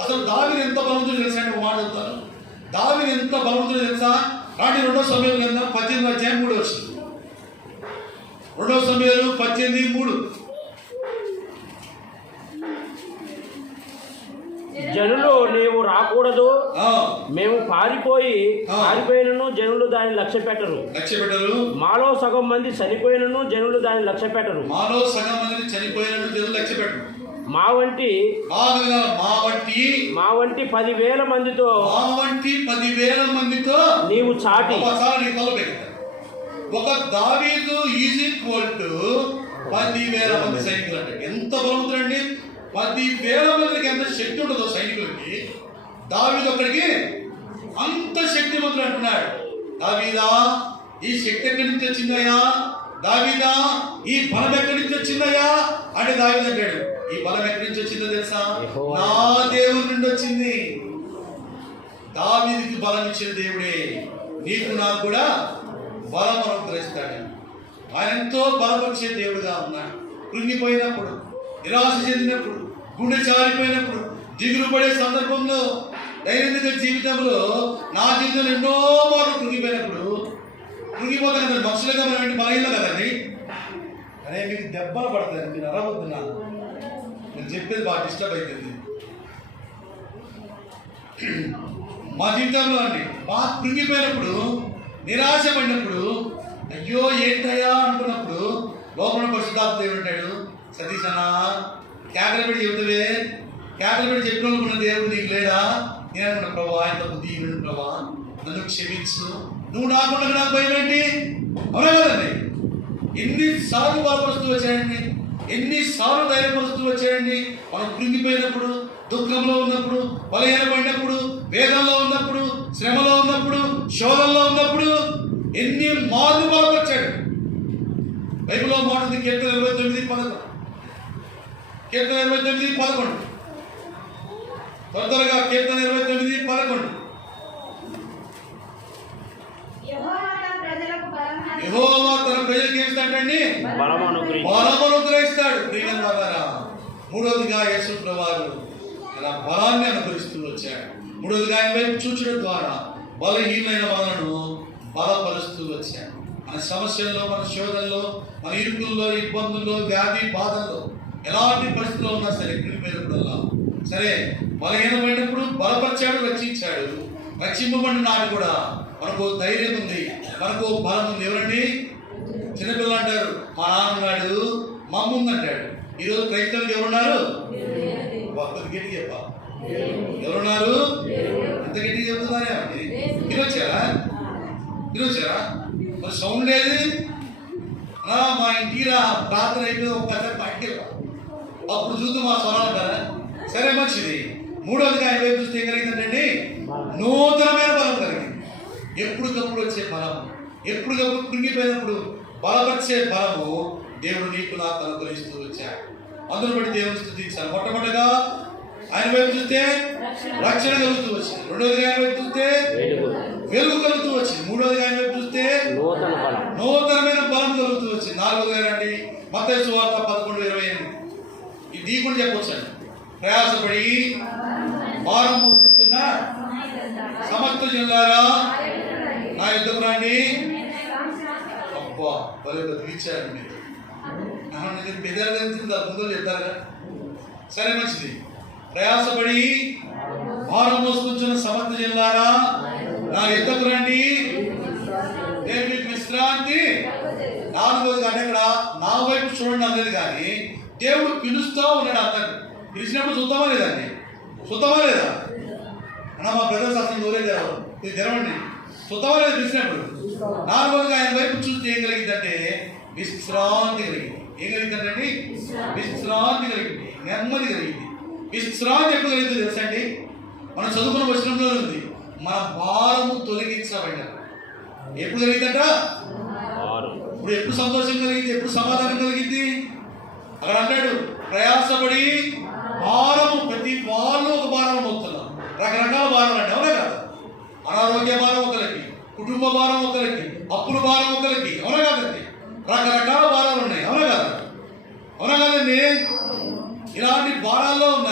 అసలు దావీదు ఎంత బలవంతుడు తెలుసా అంటే ఒక మాట చెప్తాను. దావీదు ఎంత బలవంతుడు తెలుసా, రాండి 2 సమయాలు కింద 18:3 2 సమయాలు 18:3. జనులు నీవు రాకూడదు, మేము పారిపోయినను జనులు దాన్ని లక్ష్య పెట్టరు. మాలో సగం మంది చనిపోయినను జనులు దాన్ని లక్ష్య పెట్టరు. మా వంటి 10,000 మందితో నీవు చాటి. ఒక దావీదు ఈజ్ ఈక్వల్ టు 10,000 మంది సైనికులు అంటే ఎంత బలవంతుడండి. 10,000 మందికి ఎంత శక్తి ఉంటుందో సైనికులకి, దావీదు ఒక్కడికి అంత శక్తివంతుడు అంటున్నాడు. దావీదా ఈ శక్తి ఎక్కడి నుంచి వచ్చిందయ్యా, దావీదా ఈ బలం ఎక్కడి నుంచి వచ్చిందయ్యా అంటే దావీదు అంటాడు, ఈ బలం ఎక్కడి నుంచి వచ్చిందో తెలుసా, నా దేవుడి నుండి వచ్చింది. దావీదుకి బలం ఇచ్చిన దేవుడే నీకు నాకు కూడా బలం అనుగ్రహిస్తాడు. ఆయన ఎంతో బలపరిచే దేవుడుగా ఉన్నాడు. కృంగిపోయినప్పుడు, నిరాశ చెందినప్పుడు, గుండె చారిపోయినప్పుడు, దిగులు పడే సందర్భంలో, దైనందిక జీవితంలో నా జీవితంలో ఎన్నో మార్లు కృంగిపోతాను. మనుషులుగా మనం ఏంటి బలహీనం కదండి. అరే మీకు దెబ్బలు పడతాయి, మీరు అరవద్దున్నా, నేను చెప్పేది బాగా డిస్టర్బ్ అవుతుంది. మా జీవితంలో అండి బాగా కృంగిపోయినప్పుడు, నిరాశ పడినప్పుడు, అయ్యో ఏంటయ్యా అనుకున్నప్పుడు లోపల పరిశుద్ధాత్మ దేవుడు అంటాడు, సతీష్ అన్న కేకలు పెట్టి చెబుతావే, కేకలు పెట్టి చెప్పిన దేవుడు నీకు లేడా. నేను అనుకున్నా, ప్రభా ఆయన బుద్ధి ప్రభా నన్ను క్షమించు, నువ్వు నాకుండా నాకు భయం ఏంటి. అవునా కదండి. ఎన్నిసార్లు బలపరుస్తూ వచ్చాడండి, ఎన్నిసార్లు ధైర్యపరుస్తూ వచ్చాడండి. మనం కృంగిపోయినప్పుడు, దుఃఖంలో ఉన్నప్పుడు, బలహీనపడినప్పుడు, వేగంలో ఉన్నప్పుడు, శ్రమలో ఉన్నప్పుడు, శోధంలో ఉన్నప్పుడు ఎన్ని మార్లు బలపరిచాడు. బైబిల్లో మాట్లాడింది కీర్తన 29:11. కీర్తన 29:11 త్వరగా కీర్తన 29:11. యెహోవా తన ప్రజలకు ఏం ఇస్తాడండి, బలం అనుగ్రహిస్తాడు. ప్రియమైన వారా, మూడవదిగా యేసు ప్రభువు ఇలా బలాన్ని అనుగ్రహిస్తూ వచ్చాడు. మూడవదిగా ఆయన వైపు చూచడం ద్వారా బలహీనమైన వాళ్ళను బలపరుస్తూ వచ్చాడు. మన సమస్యల్లో, మన శోధనలో, మన ఇరుకుల్లో, ఇబ్బందుల్లో, వ్యాధి బాధల్లో, ఎలాంటి పరిస్థితుల్లో ఉన్నా సరే, కృంగిపోయినప్పుడల్లా సరే, బలహీనమైనప్పుడు బలపరిచాడు, రక్షించాడు. రక్షింపబడిన నాడు కూడా మనకు ధైర్యం ఉంది, మనకు బలం ఉంది. ఎవరండి? చిన్నపిల్లలు అంటారు, మా నాన్న ఉన్నాడు, మా అమ్మ ఉందంటాడు. ఈరోజు క్రైస్తవులు ఎవరున్నారు? గట్టి చెప్ప ఎవరున్నారు? ఎంత గట్టిగా చెబుతున్నారే అండి. ఈరోజారా మరి సౌండ్ లేదు. మా ఇంటికి ప్రార్థన అయిపోయింది, ఒక్కసారి బయటికి అప్పుడు చూద్దాం మా స్వరం అంటారా. సరే మంచిది. మూడవదిగా ఆయన వైపు చూస్తే ఏం కలిగిందంటే నూతనమైన బలం కలిగింది. ఎప్పటికప్పుడు వచ్చే బలం, ఎప్పటికప్పుడు కృంగిపోయినప్పుడు బలపరిచే బలము దేవుడు నీకు నాకు అనుగ్రహిస్తూ వచ్చాడు. అందును బట్టి దేవుని స్తుతించాలి. మొట్టమొదటిగా ఆయన వైపు చూస్తే రక్షణ కలుగుతూ వచ్చింది. రెండవదిగా ఆయన వైపు చూస్తే వెలుగు కలుగుతూ వచ్చింది. మూడవదిగా ఆయన వైపు చూస్తే నూతనమైన బలం కలుగుతూ వచ్చింది. నాలుగవదిగా రండి మత్తయి సువార్త 11:28. ఇది కూడా చెప్పొచ్చండి. ప్రయాసపడి భారం మోసుకొచ్చిన సమస్త జనులారా నా యుద్ధకు రండి. అబ్బా భలే బతికిచ్చారండి. పెద్దలు తెలిసింది ముందు చెప్తారుగా. సరే మంచిది. ప్రయాసపడి భారం మోసుకొచ్చిన సమస్త జనులారా నా యుద్ధకు రండి, నేను మీకు విశ్రాంతి. నాలుగోది అంటే ఇక్కడ నా వైపు చూడండి అన్నది, కానీ దేవుడు పిలుస్తూ ఉన్నాడు అన్నాడు. పిలిచినప్పుడు చూద్దామా లేదండి? చూద్దామా లేదా అన్న? మా బ్రదర్స్ అసలు దూరే ఇది తెరవండి. చూద్దామా లేదా పిలిచినప్పుడు? నాలుగోదిగా ఆయన వైపు చూస్తే ఏం కలిగిందంటే విశ్రాంతి కలిగింది. ఏం కలిగిందంటే విశ్రాంతి కలిగింది, నెమ్మది కలిగింది. విశ్రాంతి ఎప్పుడు కలిగింది తెలుసా అండి? మనం చదువుకున్న వచనంలో ఉంది, మన భారము తొలగించబడ్డారు. ఎప్పుడు కలిగిందంట? ఇప్పుడు ఎప్పుడు సంతోషం కలిగింది, ఎప్పుడు సమాధానం కలిగింది? అక్కడ అంటాడు ప్రయాసపడి భారము, ప్రతి వాళ్ళు ఒక భారం మోస్తున్నారు. రకరకాల భారాలు అంటే అవునా కదా? అనారోగ్య భారం ఒకరికి, కుటుంబ భారం ఒకరికి, అప్పుల భారం ఒకరికి, అవునా కాదండి? రకరకాల భారాలు ఉన్నాయి, అవునా కదా? అవునా కాదండి? ఇలాంటి భారాల్లో ఉన్న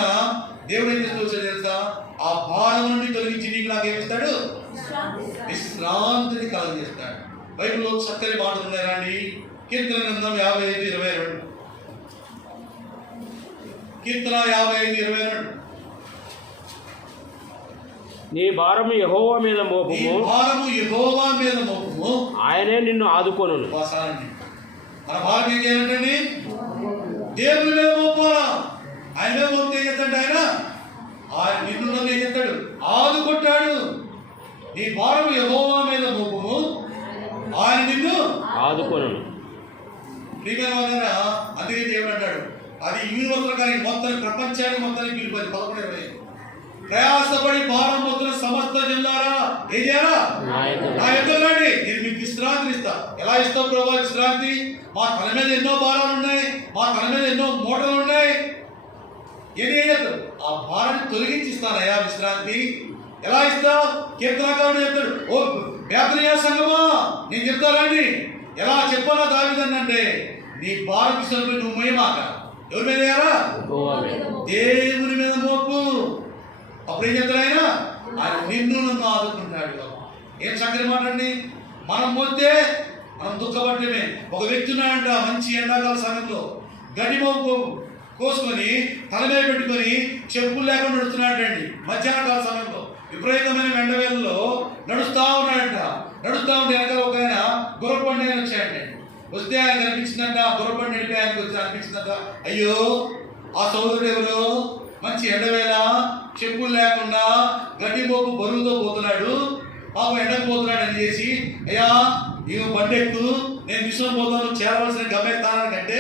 దేవుడు ఏం చేస్తూ వచ్చాడు తెలుసా? ఆ భారం నుండి తొలగించి నీకు నాకేమిస్తాడు? విశ్రాంతిని కలగజేస్తాడు. బైబిల్లో చక్కని మాటలు ఉన్నాయి రండి. కీర్తన గ్రంథం 55:22. కీర్తన 55:22. నీ భారము యెహోవా మీద మోపుము, భారము యెహోవా మీద మోపుము, ఆయనే నిన్ను ఆదుకొనును. మన భారం ఏం చేయాలంటే దేవుని మీద మోపాలా. ఆయన మీద మోపితే ఏం చేస్తాడు? ఆయన నిన్ను నన్ను ఏం చేస్తాడు? ఆదుకుంటాడు. నీ భారం యెహోవా మీద మోపుము, ఆయన నిన్ను ఆదుకొనును. ప్రియమైన వాళ్ళారా, అందుకే దేవుడు అంటాడు, అది యూనివర్సల్ కానీ మొత్తం ప్రపంచానికి మొత్తానికి పిలుపది 11:20. ప్రయాసపడి భారం మొత్తం సమస్త జిల్లారా ఏం చేయాలా? నా ఎదురు రండి, నేను మీకు విశ్రాంతిని ఇస్తా. ఎలా ఇస్తావు ప్రభా విశ్రాంతి? మా తల మీద ఎన్నో భారాలు ఉన్నాయి, మా తల మీద ఎన్నో మూటలు ఉన్నాయి. ఏం చేస్తావు? ఆ భారాన్ని తొలగించి ఇస్తానయ్యా విశ్రాంతి. ఎలా ఇస్తావు? కీర్తనకారుడు చెప్తాడు, ఓ బేతనియా సంగమా నేను చెప్తా రండి. ఎలా చెప్పాలా దావీదండి అంటే, నీ భారం విషయంలో నువ్వు మోయమాక. ఎవరి మీద వేయాలా? దేవుని మీద మోపు. అప్పుడు ఏం చెప్తాడు ఆయన? ఆయన నిన్ను నన్ను ఆదుకుంటాడు. ఏం చక్కని మాట అండి. మనం మోస్తే మనం దుఃఖపడటమే. ఒక వ్యక్తి ఉన్నాడంట, మంచి ఎండాకాల సమయంలో గడ్డి మోపు కోసుకొని తల మీద పెట్టుకొని చెప్పులు లేకుండా నడుస్తున్నాడండి. మధ్యాహ్నకాల సమయంలో విపరీతమైన ఎండవేళ్ళలో నడుస్తూ ఉన్నాడంట. నడుస్తూ ఉంటే వెనకాల ఒక ఆయన గుర్రబండి ఆయన వచ్చాడండి. వస్తే ఆయన కనిపించిందంట, గుర్రబండి నడిపి ఆయనకు వచ్చి అనిపించిందంట, అయ్యో ఆ సోదరుడు ఎవరు మంచి ఎండవేళ చెప్పులు లేకుండా గడ్డి మోపు బరువుతో పోతున్నాడు, పాపం ఎండకు పోతున్నాడు అని చేసి, అయ్యా ఇక బండి ఎక్కు, నేను తీసుకొని పోతాను, చేరవలసిన గమ్యస్థానానికంటే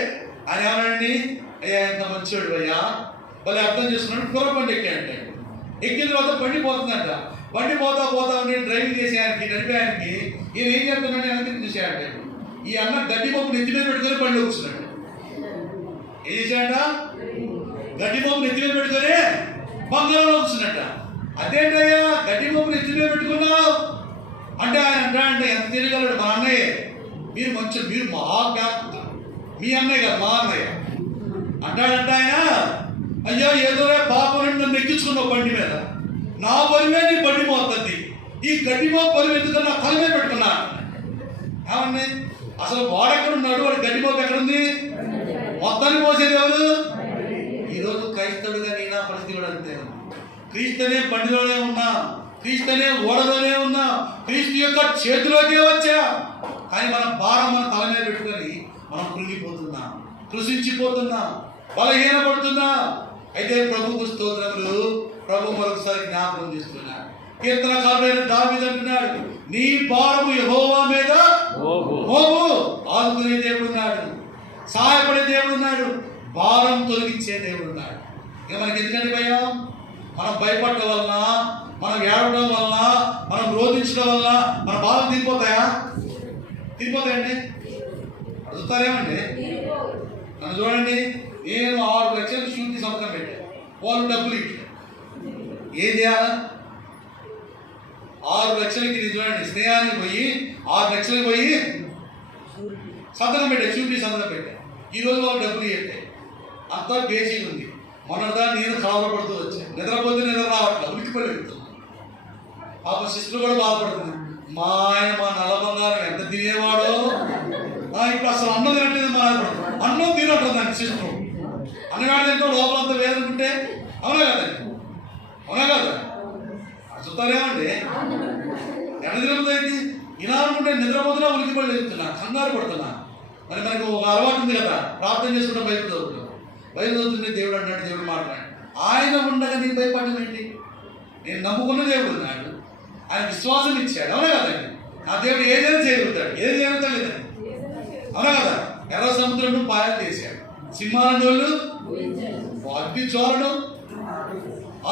ఆయన ఏమన్నాడండి, అయ్యా ఎంత మంచివాడు అయ్యా, వాళ్ళు అర్థం చేసుకున్నాడు. గుర్రబండి ఎక్కాడంటే ఎక్కిన తర్వాత బండి పోతుందంట. బండి పోతా ఉంటే డ్రైవింగ్ చేసే ఆయనకి, నడిపే ఆయనకి ఈయన ఏం చెప్తున్నాడు వెనక్కి చూసాడంటే, ఈ అన్న గడ్డి మోపు నెత్తి మీద పెట్టుకొని బండి కూర్చున్నాడు. ఏం చేశాడంట? గడ్డి మోపు నెత్తి మీద పెట్టుకొని బంగారంలో కూర్చున్నట్ట. అదేంటయ్యా గడ్డి మోపు నెత్తి మీద పెట్టుకున్నావు అంటే ఆయన అంటాడంటే, ఎంత తెలియగలడు మా అన్నయ్య, మీరు మంచి, మీరు మహాజ్ఞాపకుడు, మీ అన్నయ్య కదా మా అన్నయ్య అంటాడంట. ఆయన అయ్యో ఏదోనే పాపం నన్ను ఎక్కించుకున్నావు బండి మీద, నా బరువే నీ బండి మోస్తుంది, ఈ గడ్డి మోపు బరువు ఎందుకు నా తల మీద పెట్టుకున్నా. ఏమండి అసలు వాడెక్కడున్నాడు? వాడు గడ్డి మోపు ఎక్కడుంది? మొత్తాన్ని మోసేది ఎవరు? ఈరోజు క్రైస్తవుడుగా నీ నా పరిస్థితి కూడా అంతే. క్రీస్తునే బండిలోనే ఉన్నా, క్రీస్తునే ఓడలోనే ఉన్నా, క్రీస్తు యొక్క చేతిలోకే వచ్చా, కానీ మన భారం మన తల మీద పెట్టుకొని మనం కృంగిపోతున్నాం, కృషించిపోతున్నాం, బలహీనపడుతున్నాం. అయితే ప్రభుకు స్తోత్రములు. ప్రభు మరొకసారి జ్ఞాపకం చేస్తున్నాడు. కీర్తనకారుడైన దావీదు అంటున్నాడు, నీ భారము యెహోవా మీద మోపు. ఆదుకునే దేవుడు ఉన్నాడు, సహాయపడే దేవుడు ఉన్నాడు, భారం తొలగించే దేవుడు ఉన్నాడు. ఇక మనకి ఎందుకంటే భయం? మనం భయపడటం వలన, మనం ఏడవడం వలన, మనం రోధించడం వలన మన బాధలు తీరిపోతాయా? తీరిపోతాయండి? అడుగుతారేమండి? నన్ను చూడండి, నేను 6 లక్షలు షూరిటీ సంతకం పెట్టాను, వాళ్ళు డబ్బులు ఇచ్చారు. ఏం చేయాలా? 6 లక్షలకి నేను చూడండి స్నేహానికి పోయి 6 లక్షలకి పోయి సంతకం పెట్టాను, షూరిటీ సంతకం పెట్టాను. ఈరోజు వాళ్ళు డబ్బులు ఇవ్వట్లేదు, అంతా బేసిక్ ఉంది. మొన్నదా నేను కలవరపడుతూ వచ్చాను, నిద్రపోతే నిద్ర రావట్లేదు, ఉలిక్కిపడి వెళ్తున్నాను. పాప సిస్టర్ కూడా బాధపడుతుంది, మా ఆయన మా నల్ల బంగారం ఎంత తినేవాడో, ఇప్పుడు అసలు అన్నం తినట్లేదు, మా అన్నం తినట్లేదండి సిస్టర్. అన్నగాడు ఎంతో లోపలంతా వేదనుకుంటే అవునా కదండి? అవునా కదా? చూస్తారేమండి? ఎక్కడ తిరుగుతుంది? ఇలా అనుకుంటే నిద్రపోతున్నా ఉలికిపడి వెళ్తున్నా, కంగారు పడుతున్నా. మరి మనకు ఒక అలవాటు ఉంది కదా, ప్రార్థన చేసుకుంటే బయట చదువుతున్నాం, బయట చదువుతుంటే దేవుడు అన్నాడు, దేవుడు మాట్లాడు. ఆయన ఉండగా నీకు భయపడడం ఏంటి? నేను నమ్ముకున్న దేవుడు ఉన్నాడు, ఆయన విశ్వాసం ఇచ్చాడు, అవునా కదండి? ఆ దేవుడు ఏదైనా చేయగలుగుతాడు, ఏది చేయగలుగుతాడు లేదండి, అవునా కదా? ఎర్ర సముద్రం పాయలు చేశాడు, సింహాల నోళ్ళు అగ్ని చోరడం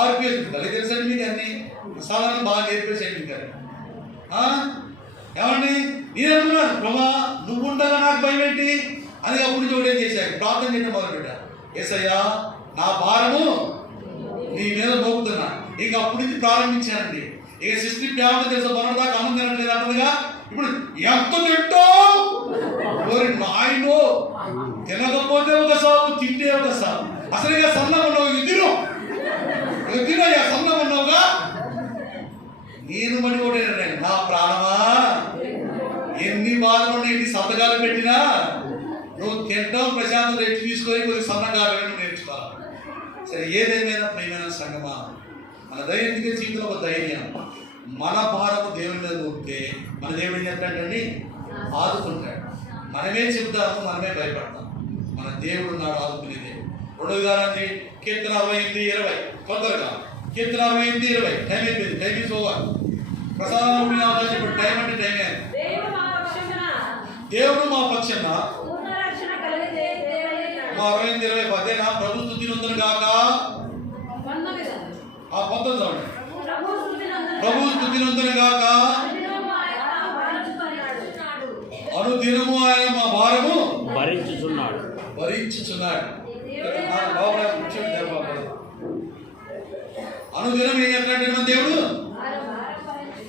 ఆర్పిఎస్ భలే తెలుసండి మీకు, అన్ని సాధారణ బాగా నేర్పేసాడు మీకు. ఏమండి నేను అనుకున్నాను, ప్రభా నువ్వు ఉండగా నాకు భయం ఏంటి అని. అప్పుడు చూడేం చేశాను, ప్రార్థన చేయడం మొదలుపెట్టా. యేసయ్యా నా భారము నీ మీద మోపుతున్నా. ఇక అప్పటి నుంచి ప్రారంభించానండి. ఇక సిస్టర్ ప్యామ తెలుసా, మొన్న దాకా అన్నం తినట్లేదు అంటదిగా, ఇప్పుడు ఎంత తింటావు నాయనో, తినకపోతే ఒక సాగు, తింటే ఒక సాగు. అసలు ఇక సన్నం ఉన్నావు, ఇది తినయ్యా, సన్నం ఉన్నావుగా. నేను మడి కూడా నా ప్రాణమా, ఎన్ని బాధలు ఎన్ని సంతకాలు పెట్టినా నువ్వు తింటాం ప్రశాంతం రెట్టి తీసుకొని కొద్దిగా సన్నగా నేర్చుకోవాలి. సరే, ఏదేమైనా ప్రియమైన సంగమా, మన ధైర్యంగా జీవితంలో ఒక ధైర్యం, మన భారము దేవుని మీద ఉంటే మన దేవుడు ఏం చెప్తాడండి, ఆదుకుంటాడు. మనమే చెబుతాము, మనమే భయపడతాం. మన దేవుడు ఉన్నాడు ఆదుకునేదే. రెండోదిగా కీర్తన 68:20 కొందరుగా కీర్తన 68:20 టైం అయిపోయింది, టైం ఈజ్ ఓవర్. ప్రసాదం చెప్పాడు, టైం అంటే టైమే. దేవుడు మా పక్షాన మా 68:20 అదేనా, ప్రభు స్తుతి నొందును గాక. 19 ప్రభు స్తుతి నొందును గాక, అనుదినము ఆయన మా భారము భరించుచున్నాడు. అనుదినం ఏం చెప్తాడు మన దేవుడు,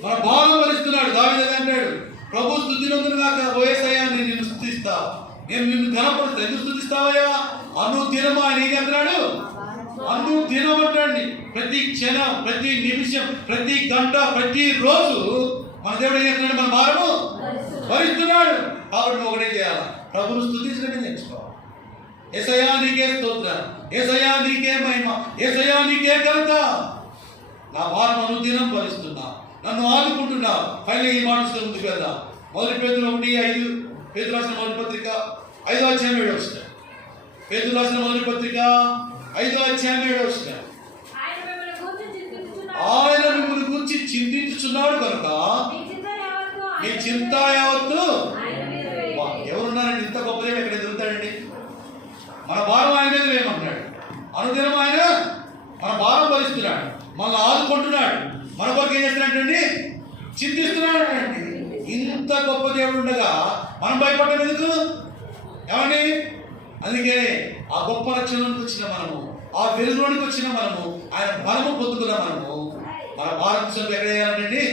మన భారం భరిస్తున్నాడు. దావీదు అంటాడు, ప్రభు స్తుతి నొందును గాక. యేసయ్యా నేను నిన్ను స్తుతిస్తా, నేను నిన్ను ఘనపరుస్తా. ఎందుకు స్తుతిస్తావయ్యా? అనుదినము ఆయన ఏం చెప్తున్నాడు, అనుదినం అంటండి. ప్రతి క్షణం, ప్రతి నిమిషం, ప్రతి గంట, ప్రతి రోజు మన దేవుడు ఏం చేస్తున్నాడు, మన భారము భరిస్తున్నాడు. కాబట్టి నువ్వు ఒకటే చేయాలి, ప్రభువును స్తుతించడమే నేర్చుకోవాలి. యేసయ్యా నీకే స్తోత్రం, యేసయ్యా నీకే మహిమ, యేసయ్యా నీకే ఘనత. నా భారం అనుదినం భరిస్తున్నా, నన్ను ఆదుకుంటున్నా. ఫైనల్ ఈ మాటతో ముందుకు వెళ్దాం. మొదటి పేతురు 1:5, పేతురు రాసిన మొదటి పత్రిక 5వ అధ్యాయం 7వ వచనం. పేతురు రాసిన మొదటి పత్రిక 5వ అధ్యాయం 7వ వచనం. ఆయన మిమ్మల్ని గురించి చింతించుచున్నాడు కనుక మీ చింత యావత్తు. ఎవరున్నారండి ఇంత గొప్పదేవి ఎక్కడ ఎదుగుతాడండి? మన భారం ఆయన మీద వేయమంటున్నాడు. అనుదినం ఆయన మన భారం భరిస్తున్నాడు, మనల్ని ఆదుకుంటున్నాడు, మన కొరకు ఏం చేస్తున్నాడండి, చింతిస్తున్నాడు అండి. ఇంత గొప్ప దేవుడు ఉండగా మనం భయపడడం ఎందుకు? ఏమండి, అందుకే ఆ గొప్ప రక్షణలోనికి వచ్చిన మనము, ఆ వెలుగులోనికి వచ్చిన మనము, ఆయన బలము పొందుకున్న మనము మన భారం ఎక్కడ వేయాలండి,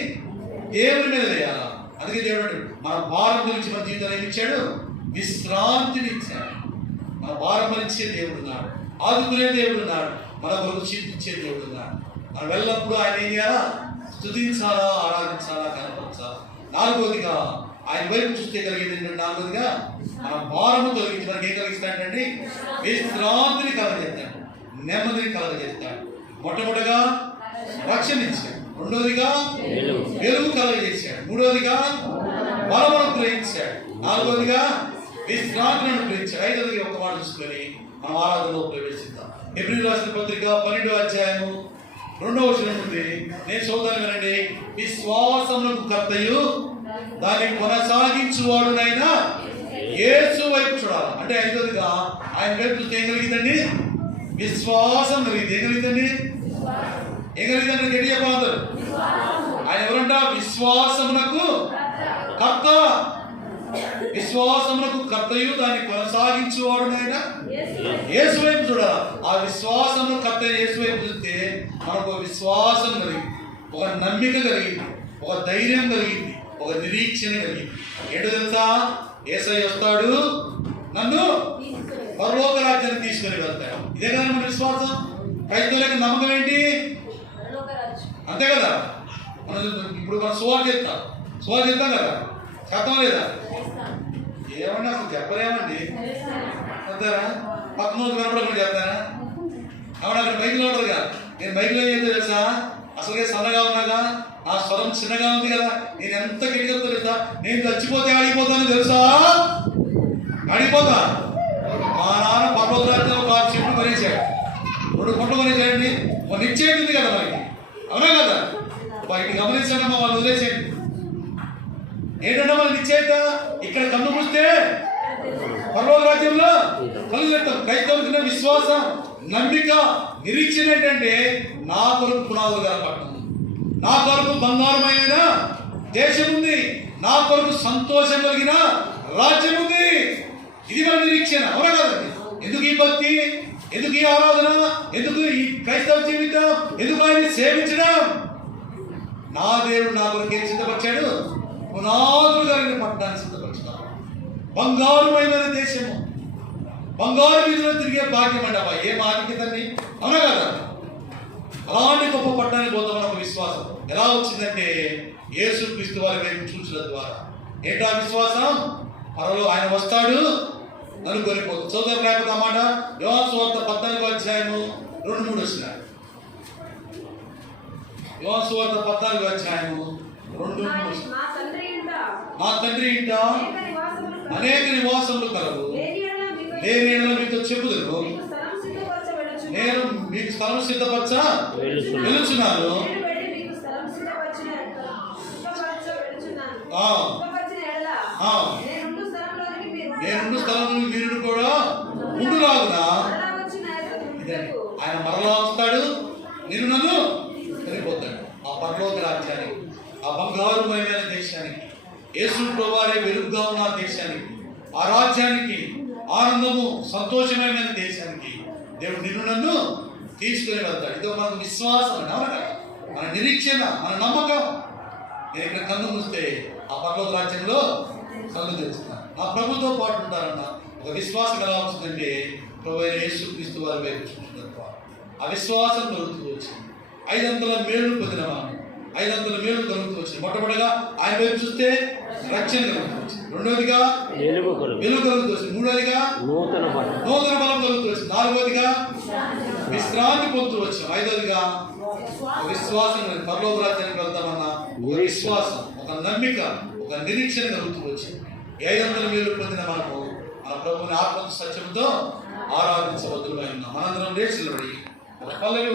దేవుని మీద వేయాలా. అందుకే దేవుడు మన భారం గురించి మన జీవితంలో ఏమి ఇచ్చాడు, విశ్రాంతిని ఇచ్చాడు. మన భారం భరించే దేవుడు ఉన్నాడు, ఆదుకునే దేవుడు ఉన్నాడు, మన కొరకు చింతించే దేవుడు ఉన్నాడు. మనం వెళ్ళినప్పుడు ఆయన ఏం చేయాలా, స్తుతించాలా, ఆరాధించాలా, కనపరచాలా. 4వదిగా ఆయన వైపు చూస్తే కలిగేది ఏంటంటే, 4వదిగా మన భారము తొలగించి మనకి ఏం కలిగిస్తాడంటే, విశ్రాంతిని కలగజేస్తాడు, నెమ్మదిని కలగజేస్తాడు. మొట్టమొదటిగా రక్షణ ఇచ్చాడు, రెండవదిగా వెలుగు కలగజేశాడు, మూడవదిగా బలము అనుగ్రహించాడు, 4వదిగా విశ్రాంతిని అనుగ్రహించాడు. 5వదిగా ఒక మాట చూసుకొని మనం ఆరాధనలో ప్రవేశిద్దాం. హెబ్రీయులకు రాసిన పత్రిక 12వ అధ్యాయము 2వ వచనం ఉంది. నేను చదువుతాను వినండి. విశ్వాసమునకు కర్తయు దాన్ని కొనసాగించువాడునైనా యేసు వైపు చూడాలి. అంటే 5వదిగా ఆయన వైపు చూస్తే ఏం కలిగిందండి, విశ్వాసం కలిగింది. ఏం కలిగిందండి, ఏం కలిగిందంటే గట్టి చెప్పాలి. ఆయన ఎవరంట, విశ్వాసమునకు కర్త. విశ్వాసమునకు కర్తయు దాన్ని కొనసాగించువాడునైనా యేసు వైపు చూడాలి. ఆ విశ్వాసము కర్త యేసు వైపు చూస్తే మనకు విశ్వాసం కలిగింది, ఒక నమ్మిక కలిగింది, ఒక ధైర్యం కలిగింది, ఒక నిరీక్షణ కలిగింది. ఏంటో తెలుసా, యేసయ్య వస్తాడు, నన్ను పరలోక రాజ్యాన్ని తీసుకొని వెళ్తాడు. ఇదే కదా మన విశ్వాసం. క్రైస్తవులకు నమ్మకం ఏంటి, అంతే కదా. మనం ఇప్పుడు మనం సువార్త చేస్తాం కదా, చేస్తాం లేదా? ఏమన్నా అసలు చెప్పలేమండి, అంతేనా? పక్కన కనపడకుండా చేస్తానా? అవును, అక్కడ మైకులో ఉంటారుగా. నేను మైకులో ఏం తెలుసా, అసలుగా సన్నగా ఉన్నాగా, నా స్వరం చిన్నగా ఉంది కదా, నేను ఎంత గట్టిగా తెలుసా, నేను చచ్చిపోతే ఆడిపోతాను తెలుసా, ఆడిపోతా. మా నాన్న పర్వతరాజ్యంలో ఒక చెట్లు కొనేసాడు, 2 గుంటలు కొనేసాడండి. ఒక నిశ్చయం ఉంది కదా మనకి, అవునా కదా? బయటికి గమనించండి, వాళ్ళు వదిలేసేయండి. ఏంటంటే మన నిశ్చయిత ఇక్కడ కన్ను మూస్తే పర్వత రాజ్యంలో కళ్ళు పెడతాం. క్రైస్తవులకి విశ్వాసం, నమ్మిక, నిరీక్షణ ఏంటంటే, నా కొరకు పునాదులు కలపట్టం, నా కొరకు బంగారమైన దేశం ఉంది, నా కొరకు సంతోషం కలిగిన రాజ్యం ఉంది. ఇది మన నిరీక్షణ, అవునా కదండి? ఎందుకు ఈ భక్తి, ఎందుకు ఈ ఆరాధన, ఎందుకు ఈ క్రైస్తవ జీవితం, ఎందుకు ఆయన సేవించడం? నా దేవుడు నా కొరకు ఏం సిద్ధపరిచాడు? పునాదులు కలిగిన పట్టణాన్ని సిద్ధపరిచాడు. బంగారుమైన దేశము, బంగారు వీధిలో తిరిగే భాగ్యం అండి. అబ్బా ఏం ఆధిక్యతని, అవునా కదా? అలాంటి గొప్ప పట్టణానికి పోతామని ఒక విశ్వాసం ఎలా వచ్చిందంటే యేసుక్రీస్తు వారి వైపు చూచడం ద్వారా. ఏంటా విశ్వాసం? పరలో ఆయన వస్తాడు నన్ను కొనిపోతుంది. సోదరు లేకపోతే అన్నమాట. యోహాను సువార్త 14వ అధ్యాయము 2-3 వచ్చినాడు. యోహాను సువార్త 14వ అధ్యాయము 2-3 వచ్చినాడు. నా తండ్రి ఇంట అనేక నివాసములు కలవు, నేను మీతో చెప్పుదును, నేను మీకు స్థలం సిద్ధపరచ వెలుచున్నాను. నేనుండు స్థలం మీరు కూడా ఉండులాగునా. ఆయన మరలా వస్తాడు, నేను నన్ను వెళ్ళిపోతాడు ఆ పరలోక రాజ్యానికి, ఆ బంగారుమయమైన దేశానికి, యేసు ప్రభువారే వెలుగుగా ఉన్న దేశానికి, ఆ రాజ్యానికి, ఆనందము సంతోషమైన దేశానికి దేవుడు నిన్ను నన్ను తీసుకుని వెళ్తాడు. ఇదో మనకు విశ్వాసం, మన నిరీక్షణ, మన నమ్మకం. నేను ఇక్కడ కన్ను మూస్తే ఆ పరలోక రాజ్యంలో కన్ను తెరుస్తున్నాను, నా ప్రభుతో పాటు ఉంటారన్న ఒక విశ్వాసం ఎలా వస్తుందంటే ప్రభు అయిన యేసుక్రీస్తు వారి వైపు చూస్తున్నారు. ఆ విశ్వాసం కలుగుతూ వచ్చింది. 500 మేలు పొందిన మనం 500 మేలు కలుగుతూ వచ్చింది. మొట్టమొదటిగా ఆయన వైపు చూస్తే రక్షణ కలుగుతూ వచ్చింది. రెండవదిగా వెలుగు కలుగుతూ వచ్చింది. మూడవదిగా నూతన బలం కలుగుతూ వచ్చింది. నాలుగవదిగా విశ్రాంతి పొందుతూ వచ్చింది. ఐదవదిగా విశ్వాసం, పరలోక రాజ్యానికి వెళ్తామన్న ఒక విశ్వాసం, ఒక నమ్మిక, ఒక నిరీక్షణ కలుగుతూ వచ్చింది. 500 మేలు పొందిన మనము మన ప్రభువుని ఆత్మ సత్యంతో ఆరాధించబద్దులమై ఉన్నాం. మనందరం లేచి నిలబడి ఒక పల్లవి